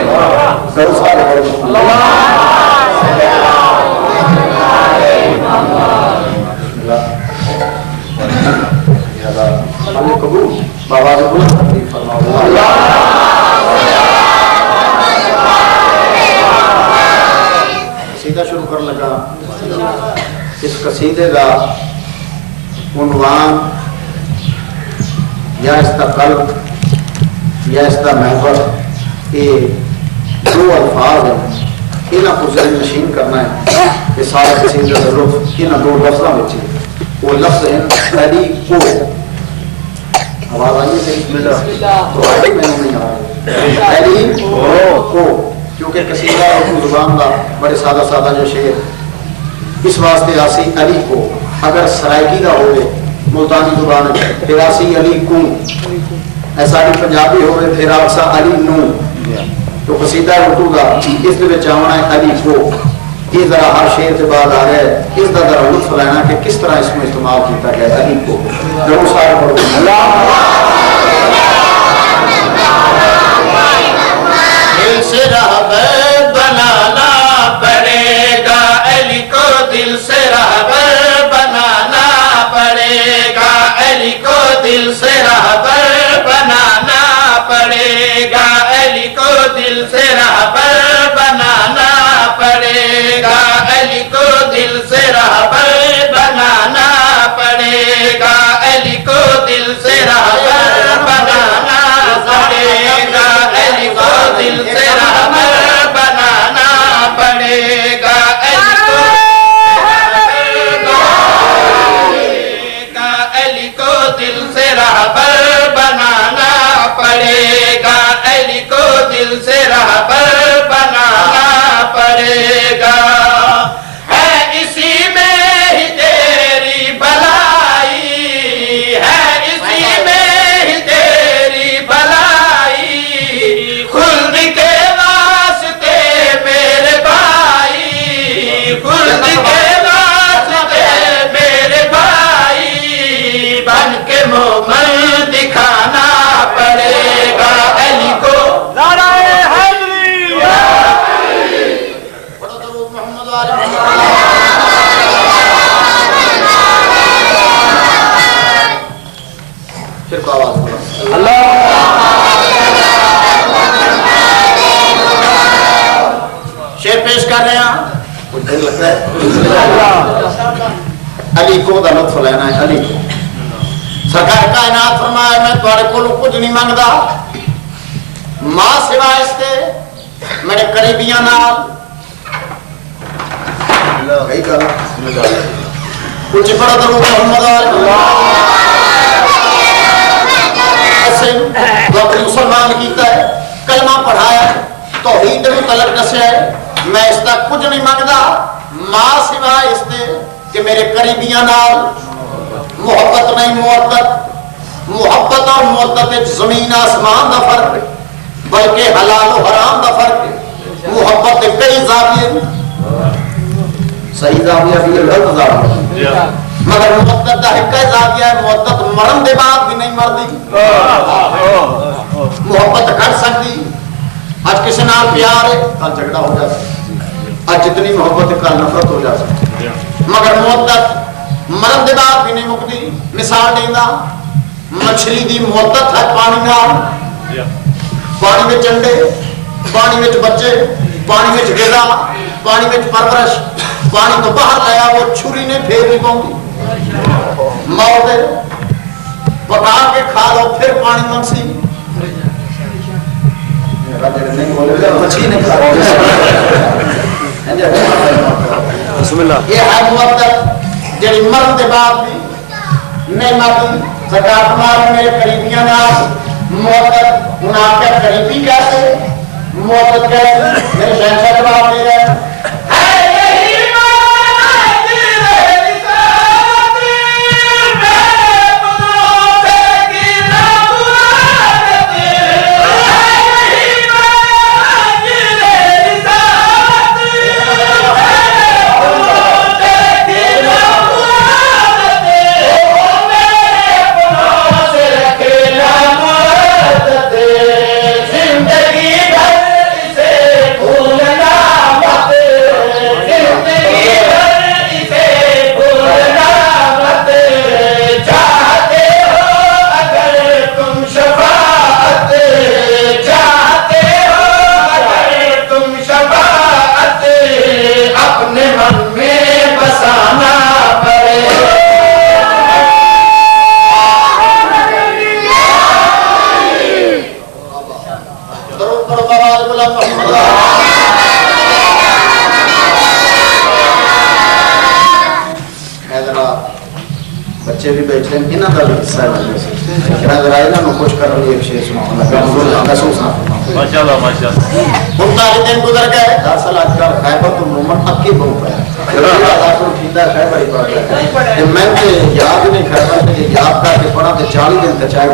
قبول بابا سے بلند تقریب فرماؤ قصیدہ شروع کر لگا اس قصیدے کا عنوان یا اس کا قلب یا اس کا محور یہ دو الفاظ ہیں انہاں کو ذہن نشین کرنا ہے کہ سارے قصیدے کا لطف انہاں دو لفظوں میں وہ لفظ ہیں علی کو آواز آئیے تو علی میں نہیں آ رہا علی کو کیونکہ قصیدہ اردو زبان کا بڑے سادہ سادہ جو شعر اس واسطے آسی علی کو اگر سرائکی کا ہوئے ملتانی زبان پھر آسی علی کو ایسا بھی پنجابی ہوئے پھر آسا علی نو تو قصیدہ اردو کا اس میں چاہنا ہے علی کو یہ ذرا ہر شعر کے بعد آ گئے اس کا ذرا لطف لینا کہ کس طرح اس میں استعمال کیتا گیا علی کو ضرور سارے پڑھو دل سے رہبر بنانا پڑے گا علی کو دل سے رہبر بنانا پڑے گا علی کو دل سے رہبر بنانا پڑے گا علی کو دل سے رہبر بنانا پڑے گا علی کو دل سے رہبر بنانا پڑے گا علی کو دل سے رہبر علی کو دا لطف لینا ہے علی کو سرکار کائنات فرمایا میں تھوڑے کو کچھ نہیں مانگدا ماں سوا اس تے میرے قریبیاں نال کئی کہا کچھ پڑھا درود محمد ایسے تو اپنی مسلمان کیتا ہے کلمہ پڑھایا توحید متعلق دسیا ہے میں اس تک کچھ نہیں مانگدا ماں سوا اس تے کہ میرے قریبیاں نال محبت نہیں محبت اور محبت زمین آسمان دا فرق بلکہ حلال و حرام دا فرق محبت کئی زاویے صحیح زاویہ بھی ہے غلط زاویہ مگر محبت دا ایک زاویہ ہے محبت مرن دے بعد بھی نہیں مردی محبت کر سکتی آج کسی نال پیار ہے کل جھگڑا ہو جاتا آج جتنی محبت ہے کل نفرت ہو جاتا مگر محبت مرن دے بعد بھی نہیں مکتی مثال دینا مچھلی دی محبت ہے پانی نال پانی میں انڈے پانی میں بچے پانی میں غذا پانی میں پرورش پانی تو باہر لایا وہ چھری نے پھیر نہیں پاؤں موت پکا کے کھا لو پھر پانی منسی نہیں بولے مچھلی نہیں کھا بسم اللہ یہ ہے محبت جڑی مرن دے بعد بھی نہیں مرتی زکات مال میرے قریبیاں نال محبت انہاں کے قریبی کیسے محبت کیسے میرے شہنشاہ جواب دے رہے ہیں بچے بھی بیٹھے ہیں انہاں دا بھی حصہ ہے میں ذرا انہاں نو کچھ کرن دی ایک شے سناؤں لگا محسوس نہ ماشاءاللہ ماشاءاللہ 39 دن گزر گئے دراصل آج کل خیبر تو مومن اکی بہت ہے داخل کیتا خیبر ہی پڑھ ہے میں تے یاد نہیں خیبر تے یاد کر کے پڑھا تے 40 دن تے چاہے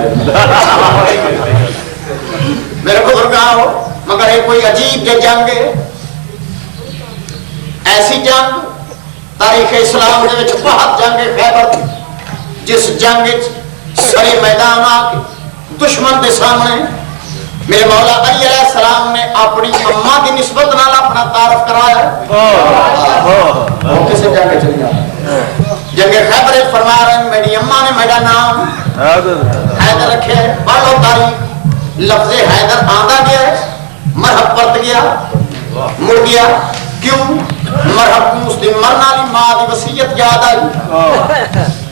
میرے بزرگاں مگر یہ کوئی عجیب جنگ ہے ایسی جنگ تاریخ اسلام دے وچ بہت جنگ خیبر جس جنگ سرے میدان آ کے دشمن دے سامنے میرے مولا علی علیہ السلام نے اپنی اماں کی نسبت نال اپنا تعارف کرایا وہ کسے جا کے چلی جاتا جنگ خیبر فرما رہے ہیں میری اماں نے میرا نام حیدر رکھے ہے پڑھ لو تاریخ لفظ حیدر آندا گیا ہے مرحب پرت گیا مڑ گیا کیوں مرحب اس دن مرنا لی ماں دی وصیت یاد آئی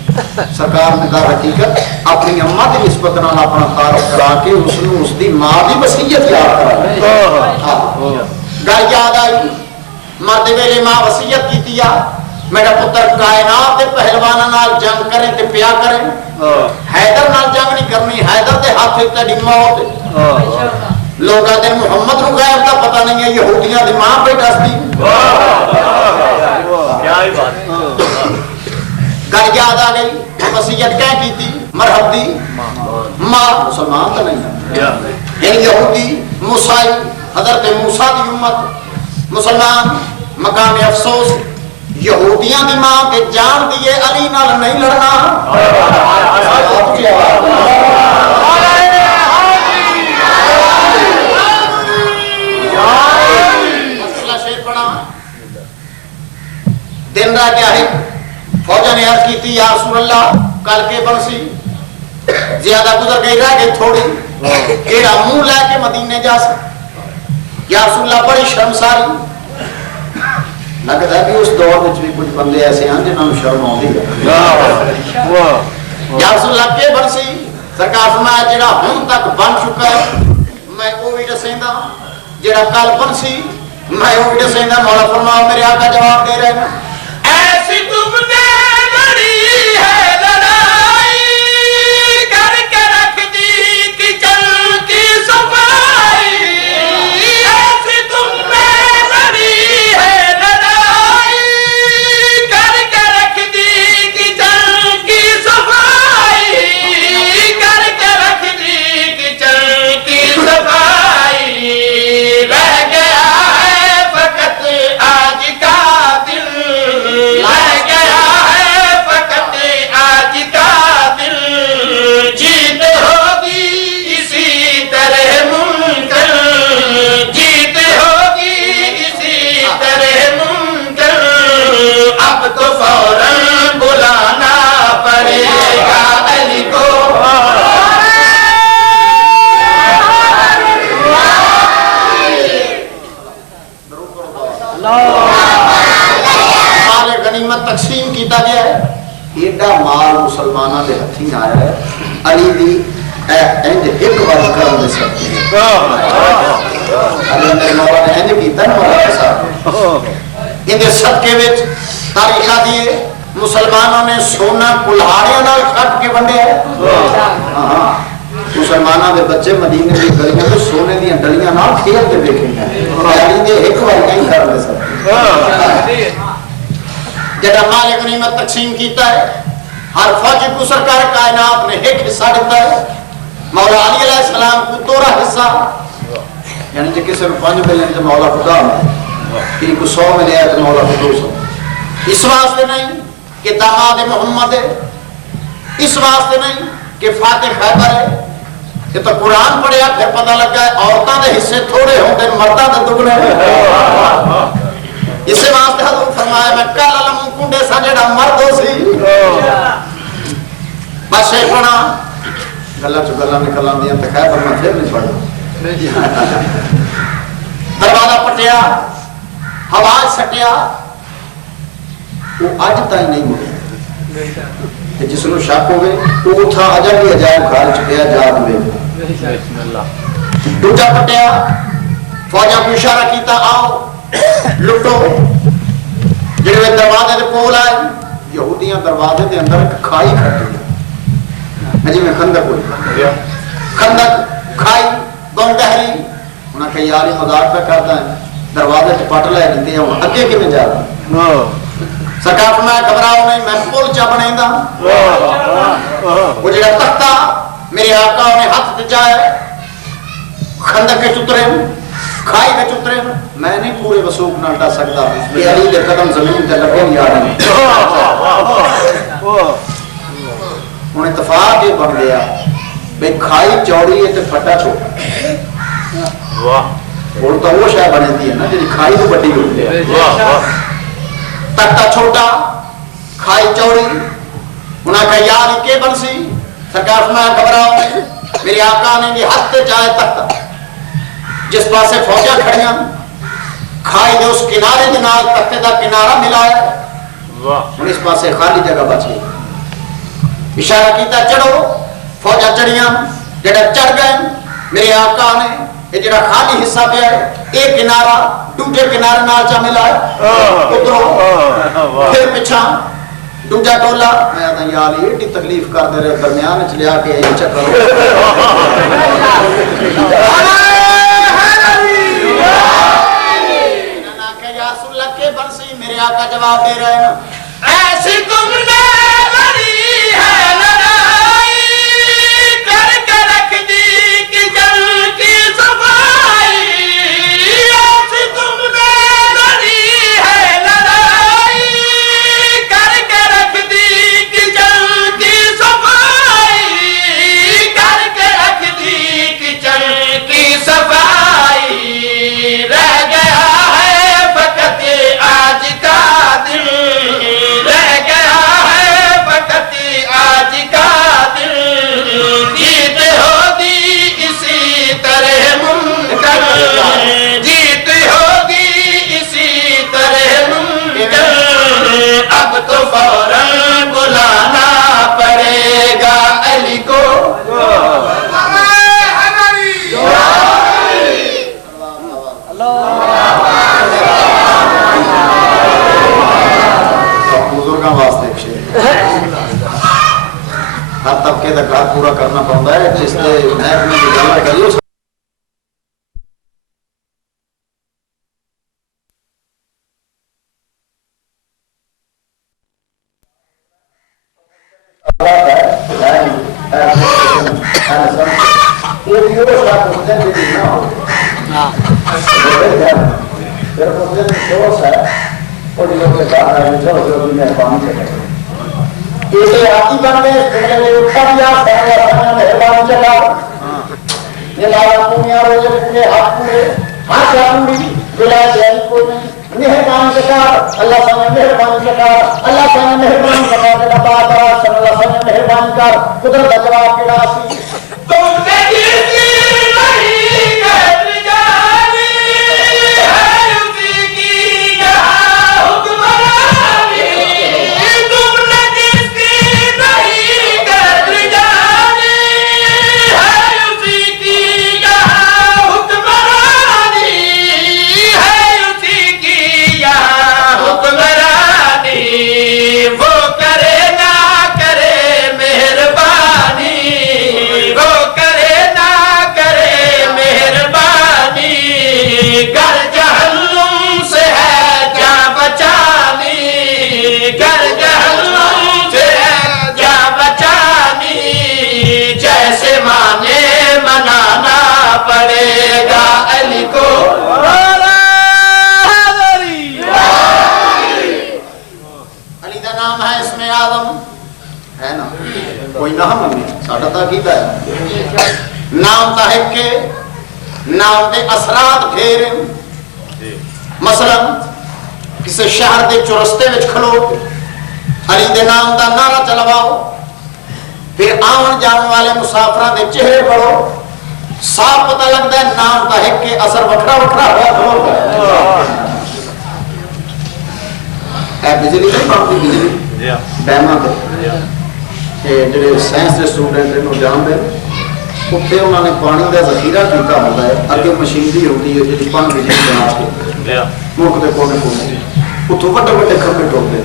سرکار نے در حقیقت اپنی اماں کی نسبت نال اپنا تعارف کرا کے اس نے اس دی ماں دی وصیت یاد کرائی گل یاد آئی مرد ویلے ماں وصیت کیتی آ میرا پتر کائنات دے پہلوانا نال جنگ کریں تے پیا کریں حیدر نال جنگ نہیں کرنی حیدر دے ہاتھ تیری موت لوگا دن محمد نو غیب دا پتہ نہیں ہے یہودیاں دی ماں پہ دس دی کیا ہی بات گل یاد آ گئی وصیت کہہ کی تھی مرحب دی ماں مسلمان تو نہیں ہے یعنی یہودی موسیٰ حضرت موسیٰ دی امت مسلمان مقام افسوس یہودیاں دی ماں کے جان دیے علی نال نہیں لڑنا دن رہ گیا ہے فوجہ نے عرض کی تھی یا رسول اللہ کل کے بنسی زیادہ گزر گئی رہ گئی تھوڑی کیڑا منہ لے کے مدینے جا سکتا یا رسول اللہ بڑی شرمساری لگتا ہے کہ اس دور میں بھی کچھ بندے ایسے ہیں جنہوں نے شرم آتی ہے. یا رسول اللہ کے برسی سرکار فرمایا جڑا ہن تک بن چکا ہے میں وہ بھی دسیندا, جڑا کل بنسی میں وہ بھی دسیندا. مولا فرمایا میرے آقا جواب دے رہے ہیں ایسی تم نے لڑی ہے لڑائی کر کے رکھ دی کچن کی صفائی. ایسی تم نے لڑی ہے لڑائی کر کے رکھ دی کچن کی صفائی. کر کے رکھ دی کچن کی صفائی. رہ گیا ہے فقط آج کا دل. رہ گیا ہے فقط آج کا دل. جیت ہوگی اسی طرح منکر. جیت ہوگی اسی طرح منکر. اب تو فوراً بلانا پڑے گا علی کو. مال غنیمت تقسیم کیتا گیا ہے. ایڈا مال مسلمانوں کے ہاتھی آیا ہے. علی دی انج ایک بار کرن دے سکتے ہیں. علی نے مولا نے انج کیتا نا مولا صاحب. ان دے صدقے وچ تاریخاں دی مسلمانوں نے سونا کلہاڑیاں نال کٹ کے ونڈیا ہے. ہاں مسلمانوں کے بچے مدینے کی گلیاں میں سونے دیا ڈلیاں نال کھیلتے دیکھے ہیں. علی نے ایک بار نہیں کر دے سکتے. جڑا مال غنیمت تقسیم کیتا ہے ہر فوجی کو سرکار کائنات نے ایک حصہ دیتا ہے. مولا علی علیہ السلام کو دوہرا حصہ, یعنی کہ کسی کو 5 ملے تو مولا کو 10 ملے, کسی کو 100 ملے تو مولا کو 200. اس واسطے نہیں کہ داماد محمد ہے, اس واسطے نہیں کہ فاتح خیبر ہے. یہ تو قرآن پڑھیا پھر پتہ لگا ہے عورتوں کے حصے تھوڑے ہوتے مردوں کے دگنے. اسی واسطے حضور فرمایا میں کل علم کنڈے سا جڑا مرد ہو سی بس ایک پڑھا گلا چو گلا نکل آدی تو خیر پر میں پھر نہیں پڑھا. دروازہ پٹیا آواز سٹیا وہ اج تھی نہیں مڑے. جس کو شک ہوئے وہ اتھا اجا بھی عجائب گھر چکیا جاد میں. دوجا پٹیا فوجا کو اشارہ کیتا آؤ لٹو. جڑے دروازے دے کول آئے یہودیاں دروازے دے اندر کھائی کھٹی جی میں خندق ہوئی خندق کھائی گون گہری. انہاں کہ یار یہ مذاق پہ کرتا ہے دروازے تے پٹ لے دیتے ہیں اگے کیویں جا رہا. سرکار فرمایا گھبراؤ نہیں میں پل چا بنائندا. وہ جڑا تختہ میرے آقا نے ہاتھ تے چایا خندق کے چترے کھائی کے چترے میں نہیں پورے وسوق نہ ہٹا سکتا کہ علی دے قدم زمین تے لگے نہیں آ رہے. ہن اتفاق یہ بن گیا بھئی کھائی چوڑی ہے تے پھٹا چھوٹا. واہ اور تو وہ شے بنتی ہے نا جی کھائی تو بڑی ہوتی ہے. تختہ چھوٹا کھائی چوڑی. انہاں کہا یار کے بنسی. سرکار فرمایا گھبراؤ نہیں میرے آقا نے بھی ہاتھ تے چاہے تختہ جس پاسے فوجاں کھڑیاں کھائی دے اس کنارے دے نال تختے دا کنارہ ملایا. ہن اس پاسے خالی جگہ بچ گئی. اشارہ کیتا چڑھو فوجاں چڑھیاں جڑا چڑھ گئے میرے آقا نے یہ جڑا خالی حصہ پیا ہے ایک کنارہ دوجے کنارے نال چا ملایا. ادھروں پھر پیچھا دوجا ٹولا. میں آتا یار یہ ایڈی تکلیف کر دے رہے درمیان چ لیا کے یہ چکر میرے آقا جواب دے رہے ہیں ایسی تم نے لڑی ہے لڑائی کر کے رکھ دی کچن کی صفائی. ایسی تم نے لڑی ہے لڑائی کر کے رکھ دی کچن کی صفائی. کر کے رکھ دی کچن کی صفائی. رہ گیا ہے فقط آج کا دل. رہ گیا ہر طبقے کا گھر پورا کرنا پڑتا ہے جس کے محکمے کی گل کری آتی بن گئے مہربانی چلا پوریا روزے پورے ہاتھ پورے ہاتھ پوری بلا جائے کوئی نہیں مہربانی سکار اللہ سامنے مہربانی سکار اللہ سامنے مہربانی سکار اللہ سامنے مہربانی کر قدرت کا جواب کیڑا سی نام صاحب کے نام دے اثرات ڈھیر مثلا کسی شہر دے چورستے وچ کھلو علی دے نام دا نعرہ چلواؤ پھر آن جان والے مسافراں دے چہرے پڑھو صاف پتہ لگتا ہے نام صاحب کے اثر وکھرا وکھرا ہوا کھلو ہے بجلی نہیں پڑتی بجلی ڈیماں تے جڑے سائنس کے اسٹوڈنٹ ہیں جان دے اتنے انہوں نے پانی کا ذخیرہ کیتا ہوتا ہے اگے مشینری ہوتی ہے جی پانی بجلی بنا کے ملک کے کونے کونے اتوں وڈے وڈے کھمبے ٹوٹتے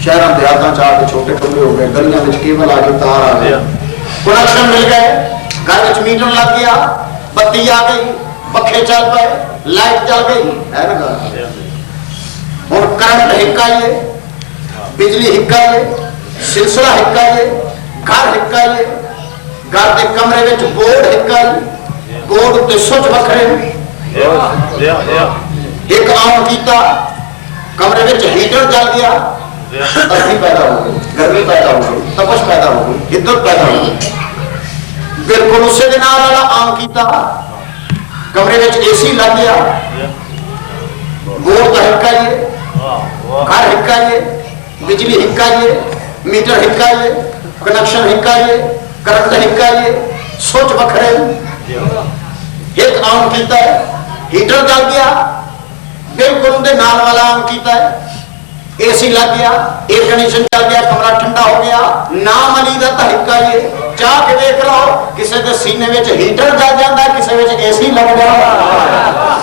شہروں دیہاتوں چاہ کے چھوٹے کھمبے ہو گئے گلیاں میں کیبل آ گئی تار آ گیا کنیکشن مل گئے گھر میں میٹر لگ گیا بتی آ گئی پکھے چل پائے لائٹ چل گئی ہے نا گھر ہوں کرنٹ ہکا ہی ہے بجلی ہکا ہی ہے سلسلہ ہکا ہے گھر ہکا ہے گھر کے کمرے میں بورڈ ہکا ہے بورڈ تے سوچ وکھرے ایک آن کیتا کمرے میں ہیٹر جل گیا ترقی پیدا ہو گئی گرمی پیدا ہو گئی تپش پیدا ہو گئی حدت پیدا ہو گئی بالکل اسے دن والا آن کیتا کمرے میں اے سی لگ گیا بورڈ کا ہکا ہے گھر ہکا ہے بجلی ہکا ہے میٹر ہکا ہے کنیکشن ہکا ہے کرنٹ ہکا ہے سوچ وکھرے ایک آن کیتا ہے ہیٹر جل گیا بالکل اندے نال والا آن کیتا ہے اے سی لگ گیا ایئر کنڈیشن چل گیا کمرہ ٹھنڈا ہو گیا نام علی دا ہکا ہے چاہ کے دیکھ لو کسی دے سینے وچ ہیٹر جل جاندا ہے کسی وچ اے سی لگ جاندا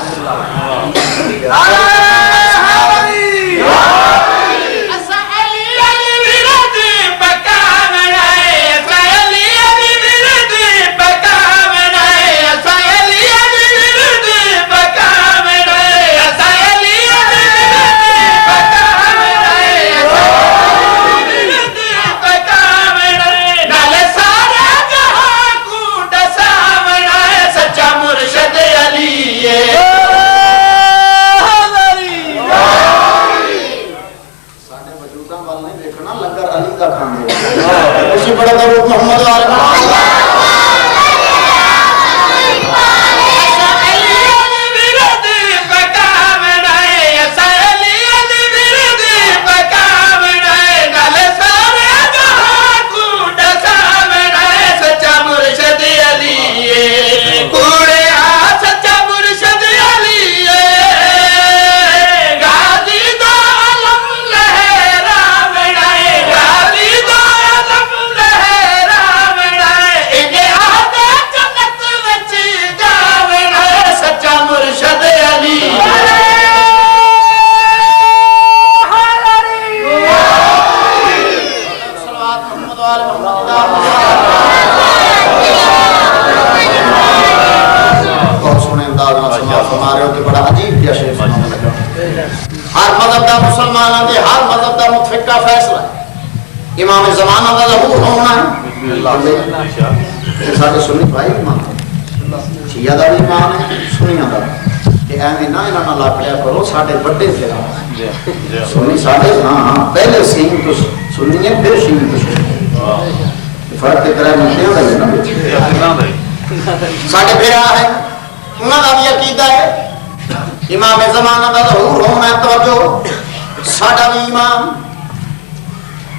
محمد امام زمانہ کا ظہور ہونا ہے. سارے سنی بھائی ایمان شیعہ دا بھی ایمان ہے سنیاں دا کہ ایویں نہ انہاں نال لپڑیا کرو ساڈے بڑے تیرا سنی ساڈے ہاں پہلے سین تو سنی ہے پھر شیعہ تو سنی فرق تے کرا منڈیاں دا ہے نا ساڈے بھرا ہے انہاں دا بھی عقیدہ ہے امام زمانہ کا ظہور ہونا ہے. توجہ ساڈا بھی امام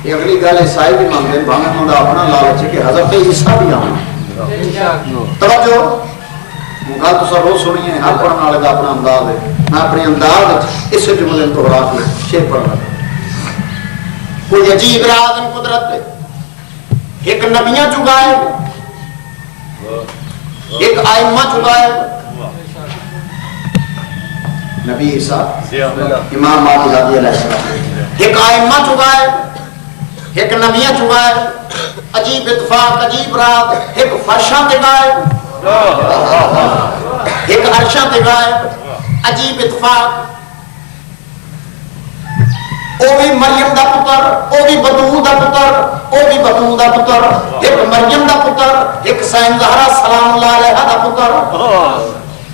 یہ اگلی گل عیسائی بھی مانگتے ہیں بھاویں انہاں دا اپنا لالچ ہے کہ حضرت عیسیٰ بھی آنا توجہ گل تو سب روز سنی ہے ہر پڑھنے والے کا اپنا انداز ہے. میں اپنے انداز اس جملے کو دوہرا کے شعر پڑھنا کوئی عجیب راز قدرت ہے. ایک نبیاں چگائے ایک آئمہ چگائے نبی عیسیٰ امام مہدی علیہ السلام ایک آئمہ چگائے ایک نبیاں چگائے. عجیب اتفاق عجیب رات ایک فرشاں تے گائے ایک عرشاں تے گائے. عجیب اتفاق او بھی مریم دا پتر او بھی بتول دا پتر او بھی بتول دا پتر ایک مریم دا پتر ایک سائن زہرا سلام اللہ علیہ دا پتر.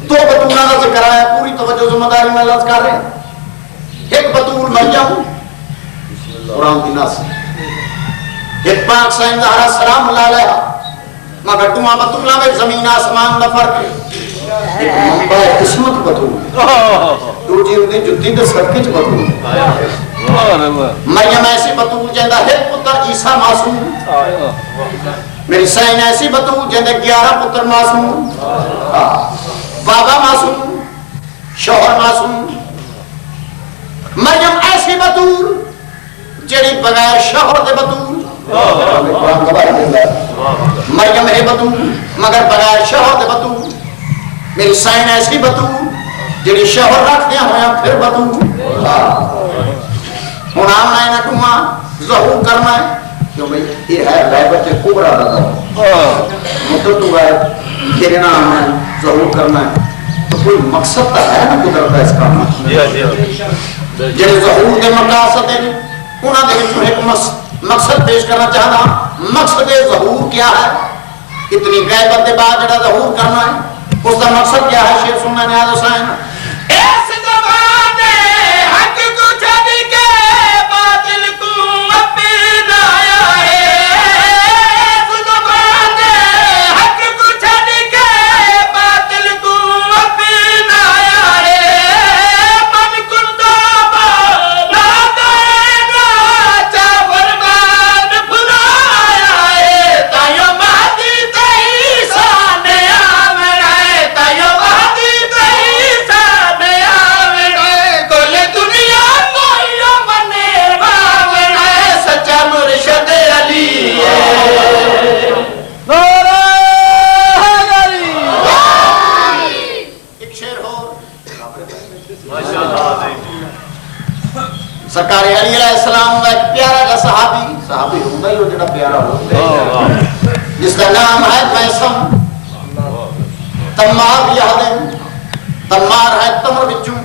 دو بتولاں دا ذکر ہے پوری توجہ ذمہ داری میں لفظ کر رہے ہیں. ایک بتول مریم قرآن کی نص ایک پاک سائن زہرا سلام اللہ علیہ مگر تمہاں بتولاں میں زمین آسمان دا فرق ہے. ایک منبع قسمت بطول دوجی ہوندی جتی دے سرکچ بطول. مریم ایسی بطول جیندہ ہے پتر عیسیٰ معصوم. میری سائن ایسی بطول جیندہ 11 پتر معصوم. بابا معصوم شوہر معصوم. مریم ایسی بطول جڑی بغیر شوہر دے بطول. مریم ہے بطول مگر بغیر شوہر دے بطول. میری سائن ایسی بطول جڑی شوہر رکھ دیا ہویا پھر بطول. ہن آمنا ہے نہ ٹوما ظہور کرنا ہے کیوں بھئی یہ ہے غیبت کبرا دا مدت ہوا ہے کہنا آنا ہے ظہور کرنا ہے تو کوئی مقصد تا ہے نا قدرت کا اس کام جڑے ظہور دے مقاصد ہیں انہاں دے وچوں ایک مقصد پیش کرنا چاہتا. مقصد ظہور کیا ہے؟ اتنی غیبت دے بعد جڑا ظہور کرنا ہے اس کا مقصد کیا ہے؟ شیخ سننا نیاز حسین اس زمانے حق کو چھڈ کے باطل کو اپنایا ہے. اس زمانے حق کو چھڈ کے باطل کو اپنایا ہے. من کندا لا دینا چا فرمان بلایا ہے. تایو مہدی تے عیسیٰ نے آمنا ہے. تایو مہدی تے عیسیٰ نے آمنا ہے. کل دنیا کوئی منے باونا ہے. سچا مرشد علی ہے. ایک شعر ہو سرکار علی علیہ السلام کا ایک پیارا کا صحابی ہوتا ہی وہ جڑا پیارا ہوتا ہے جس کا نام ہے میسم. تمار یادن تمار ہے تمر وچوں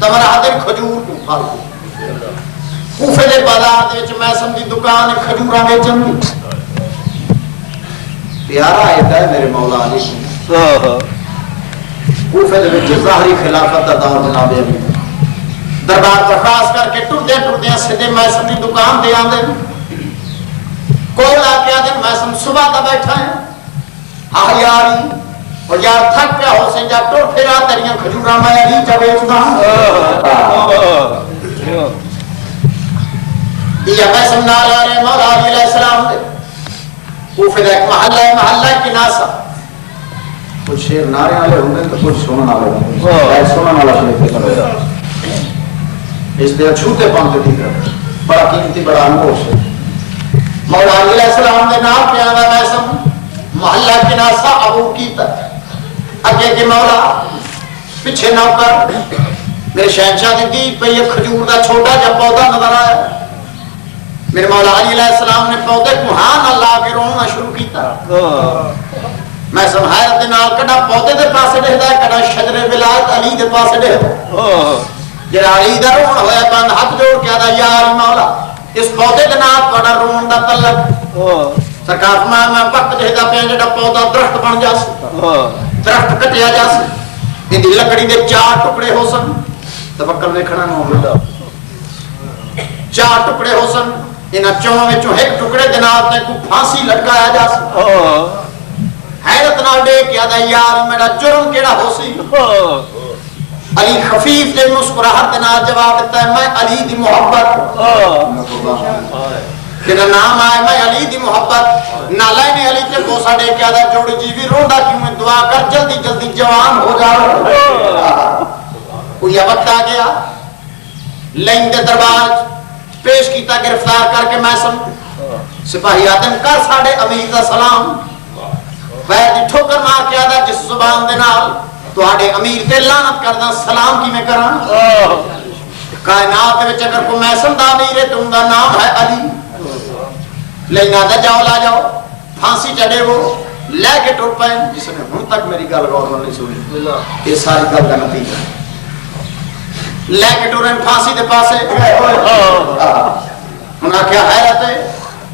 تمر ہدن کھجور تو پھل. کوفے دے بازار دے وچ میسم دی دکان کھجوراں ویچن دی. پیارا ایتا ہے میرے مولا علی کوفے دے وچ ظاہری خلافت دا دور جناب علی دربار درخواست کر کے ٹردے ٹردے سیدھے میسم دی دکان دے آندے. کول آ کے آدھے میسم صبح دا بیٹھا ہے یاری اور یار تھک پیا ہو سے جا ٹر پھرا تیریاں کھجوراں میں علی چا بیچدا. یہ میسم نال آ رہے مولا علی علیہ السلام دے. کوفے دا ایک محلہ کناسہ. کچھ شیر نعرے والے ہوندے تو کچھ سنن والے ہوندے. سنن والا شیر اس دے چھوٹے پاندے دی بڑا قیمتی بڑا انمول سے مولا علی علیہ السلام دے نام پہ آندا میسم محلہ کناسہ ابو کیتا. اگے کے مولا پیچھے نوکر میرے شہنشاہ دی دی پہ یہ کھجور دا چھوٹا جا پودا نظر آیا. میرے مولا علی علیہ السلام نے پودے کو ہاں نہ لا کے رونا شروع کیتا. میسم حیرت دے نال کڈا پودے دے پاسے ڈہدا ہے کڈا شجر ولایت علی دے پاسے ڈہدا. جڑا علی دا رون ہویا بند ہاتھ جوڑ کے آدا یا علی مولا اس پودے کے نال تہاڈا رون دا تعلق سرکار فرمایا میں وقت دیکھدا پیا جڑا پودا درخت بن جاسی درخت کٹیا جاسی ان دی لکڑی دے 4 ٹکڑے ہو سن توکل ویکھنا نہ ہوندا 4 ٹکڑے ہو سن انہاں چواں وچوں ایک ٹکڑے دے نال تے کوئی پھانسی لٹکایا جاسی حیرت نال دیکھ کے آدا یار میرا جرم کیڑا ہو سی علی خفیف نے مسکراہٹ دے نال جواب دیتا ہے میں علی دی محبت تیرا نام آئے میں علی دی محبت نالائے نے علی تے بوسا دے کے آدھا جوڑی جیوی روندا کیوں میں دعا کر جلدی جلدی جوان ہو جاؤ کوئی وقت آ گیا لائن دے دربار پیش کیتا گرفتار کر کے میں سپاہی آدم کر ساڑے امیر دا سلام پیر دی ٹھوکر مار کے آدھا جس زبان دے نال تو آڑے امیر تے لعنت کردہ سلام کی میں کران کائنات وچ اگر کو محسن دا امیر ہے تو ان دا نام ہے علی لیکن آدھا جاؤ لا جاؤ پھانسی چڑھے وہ لے کے ٹوٹ پائیں جس نے ہم تک میری گل غور نہیں سنی یہ ساری گل کا نتیجہ لے کے ٹوٹ رہے پھانسی دے پاسے انہاں کیا حیرت ہے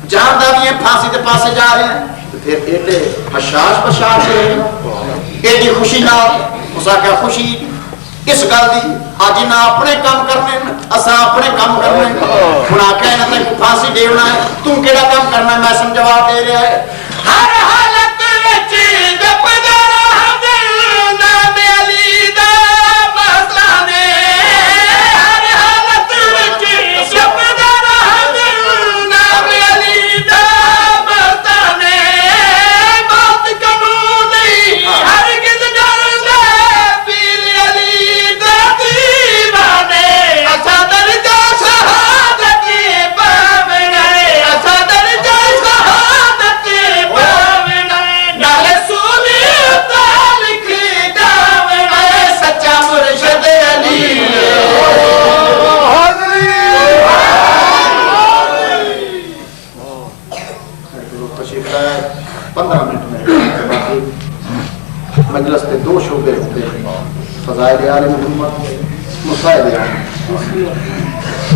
جہاں دا بھی ہیں پھانسی دے پاسے جا رہے ہیں تو پھر ایڈے حشاش پشاش سے ایڈی خوشی نہ اسا کیا خوشی اس گل دی آج نہ اپنے کام کرنے اسا اپنے کام کرنے ہن آکھیا نہ تے پھانسی دینا ہے تم کیڑا کام کرنا ہے میں جواب دے رہا ہے ہر حالت وچ جپدا رہا دل نام علی دا مستانے ہر حالت وچ جپدا رہا دل نام علی دا مستانے بات کنوں نہیں ہرگز ڈردا پیر علی دا دیوانے اسا درجہ شہادت پاونا اسا درجہ شہادت پاونا نال سنت لکھ جاونا سچا مرشد علی تشریف لائے 15 منٹ میں باقی مجلس کے 2 شعبے ہوتے ہیں فضائل آل محمد مسائل آل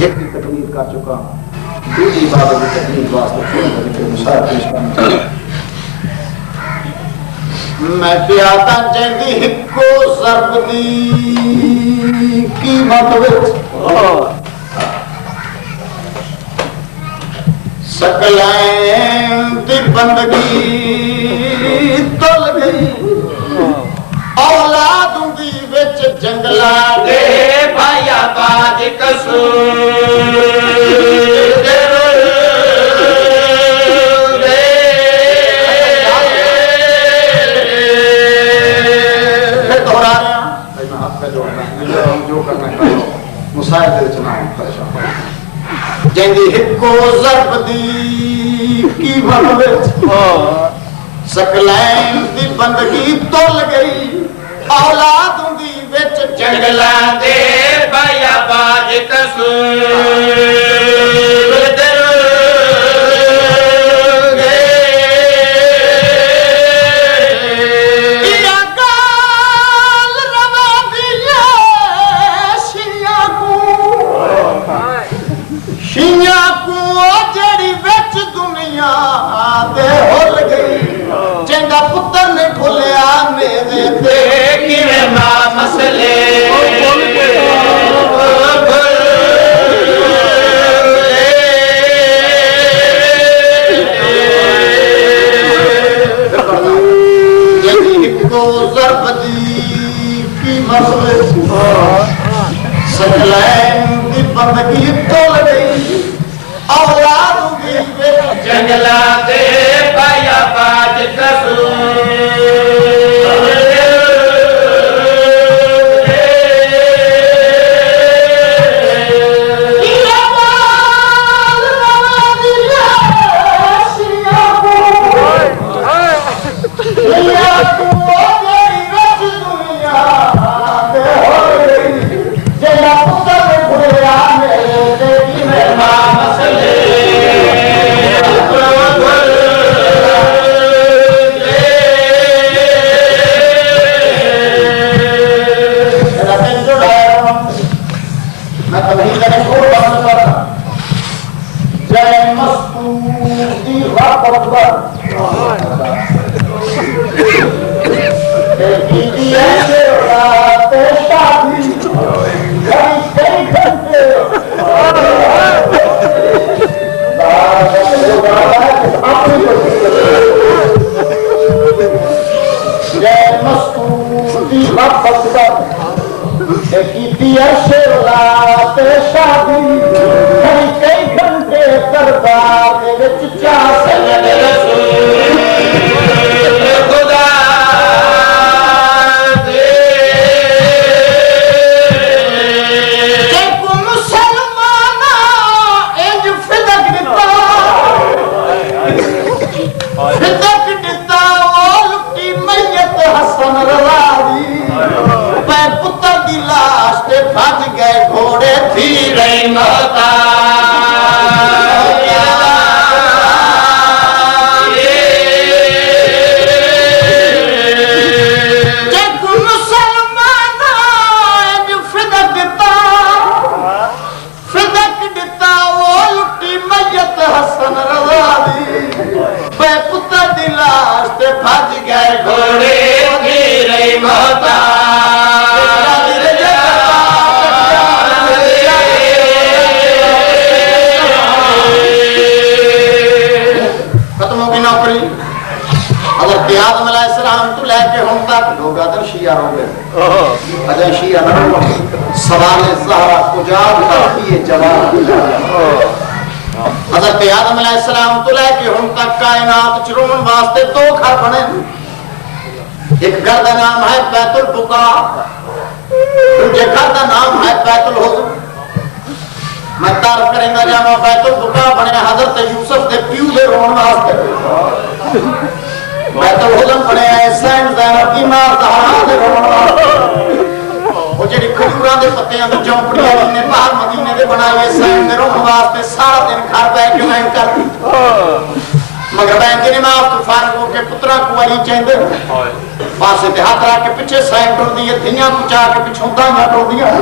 ایک کی تکلیف کر چکا دوسری بات کی تکلیف واسطے مسائل پیش کرنا میں پیاتا چاہتی ہکو ضرب دی قیمت وچ سکلائیں دی بندگی تل گئی اولاد دی وچ جنگلا دے بھایا باج قصور مسائل دے چنائیں پریشان جندی ہکو ضرب دی قیمت وچ سکلائیں دی بندگی تل گئی اولاد دی وچ جنگلا دے بھایا باج قصور پتر نے بھولیا میرے دیکھی میں ماں مسئلے ضرب دی قیمت سکلائیں دی بندگی تول گئی اولاد دی جنگلا دے پایا باج قصور اکبر سوال زہرا کجا بھی جواب حضرت آدم علیہ السلام تو لے کے ہم تک کائنات چرون واسطے دو گھر بنے ایک گھر کا نام ہے بیت البقا دوسرے گھر کا نام ہے بیت الحزن میں تعارف کریں گا جہاں بیت البقا بنے حضرت یوسف دے پیو دے رون واسطے بیت الحزن بنے حسین زینب کی ماں زہرا دے رون واسطے وہ جڑی کھجوراں دے پتیاں تے چوپڑیاں نے باہر مدینے دے بنائے حسین دے روح واسطے سارا دن گھر بیٹھ کے میں کرتی مگر بہن کی نماز تو فارغ ہو کے پترا کواری چاہندے پاسے تے ہاتھ رکھ کے پیچھے سائن ٹر دی دھیاں کو چا کے پچھوں داں ٹر دیا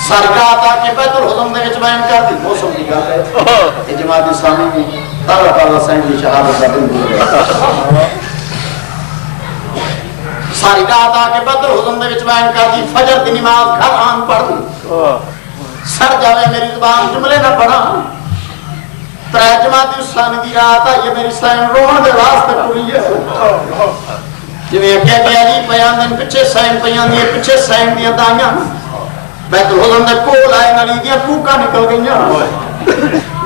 ساری رات آ کے بیت الحزن دے وچ بیان کر دی موسم دی گل ہے اے جماعت اسلامی دی اللہ تعالی سائن دی شہادت دا دن دی ساری رات آ کے بیت الحزن دے وچ بیان کر دی فجر دی نماز گھر آن پڑھ دی سر جاوے میری زبان جملے نہ پڑھا ترے جماعت اسلامی دی رات آئی میری سائن رون دے واسطے پوری ہے جویں کہہ گیا جی بیان دن پیچھے سائن پیاں دی پیچھے سائن دیاں دائیاں بیت الحزن دے کول آئے نالی دیاں کوکاں نکل گئیاں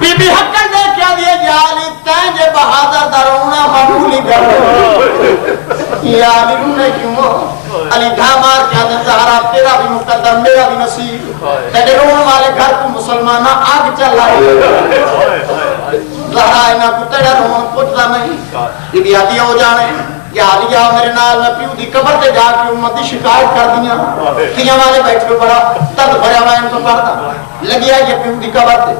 بی بی حقا دے کیا دیے جالی تین جے بہادر دا رونا معمولی کر یا علی رونے کیوں علی ڈھا مار کیا دن زہرا تیرا بھی مقدر میرا بھی نصیب تیرے رونے والے گھر کو مسلمانہ آگ چل آئے زہرا اینا کو تیرا رونا پوچھتا نہیں بی بی آدیا ہو جانے یا علیہ میرے نال میں پیو دی قبر تے جا کے امت دی شکایت کر دیا تیاں والے بیٹھ کے بڑا درد بھریا وائن تو پڑھتا لگیا یہ پیو دی قبر تے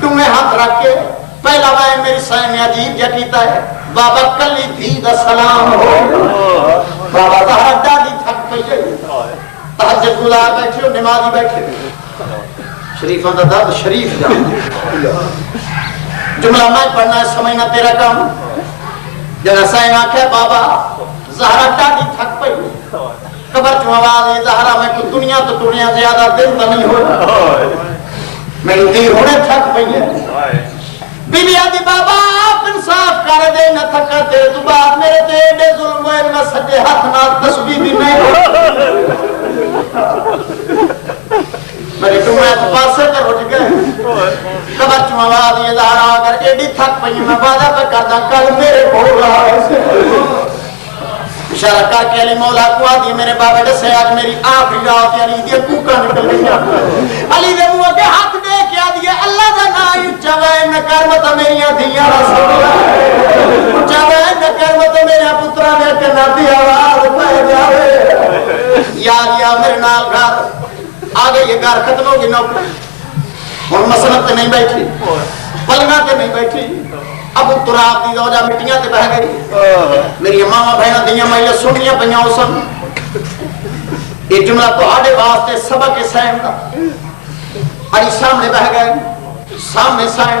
تمہیں ہاتھ رکھ کے پہلا وائن میری سائن نے عجیب جا کیتا ہے بابا کلی تھی دا سلام ہو بابا زہرا ڈاڈی تھک پئی ہے تہجد گزار بیٹھے ہو نمازی بیٹھے شریفوں دا درد شریف جا جملہ میں پڑھنا ہے سمجھنا تیرا کام جگہ سائن آکھے بابا زہرا ڈاڈی تھک پئی قبر چوں آواز ہے زہرا میں کو دنیا تو دنیا زیادہ دن تو نہیں ہو میری دیر ہونے تھک پئی ہے بی بی آدھی بابا آپ انصاف کر دے نہ تھکا تیرے تو بعد میرے تیرے ظلم ہوئے میں سجے ہاتھ نہ تسبیح بھی نہیں ہو میرے تمہیں تو پاسے تے اٹھ گئے قبر چوں آواز یہ زہرا اگر ایڈی تھک پئی میں وعدہ پہ کردا کل میرے بول رہا ہے اشارہ کر کے علی مولا کو آدھی میرے بابے دسے آج میری آخری رات علی دیا کوکا نکل گیا علی دے منہ کے ہاتھ دے کے آدھی اللہ دا نام اچھا وے نہ کر مت میریاں دھیاں رسول اللہ اچھا وے نہ کر مت میرا پترا میرے کے نبی آواز پہ جاوے یا میرے نال گھر آگے یہ گھر ختم ہوگی نوکری اور مسلط تے نہیں بیٹھی پلنگا تے نہیں بیٹھی ابو تراب دی زوجہ مٹیاں تے بہ گئی میری ماما بہناں دیاں مائیاں سنیاں پیاں اسن یہ جملہ تہاڈے واسطے سبق سائن دا علی سامنے بہ گئے سامنے سائن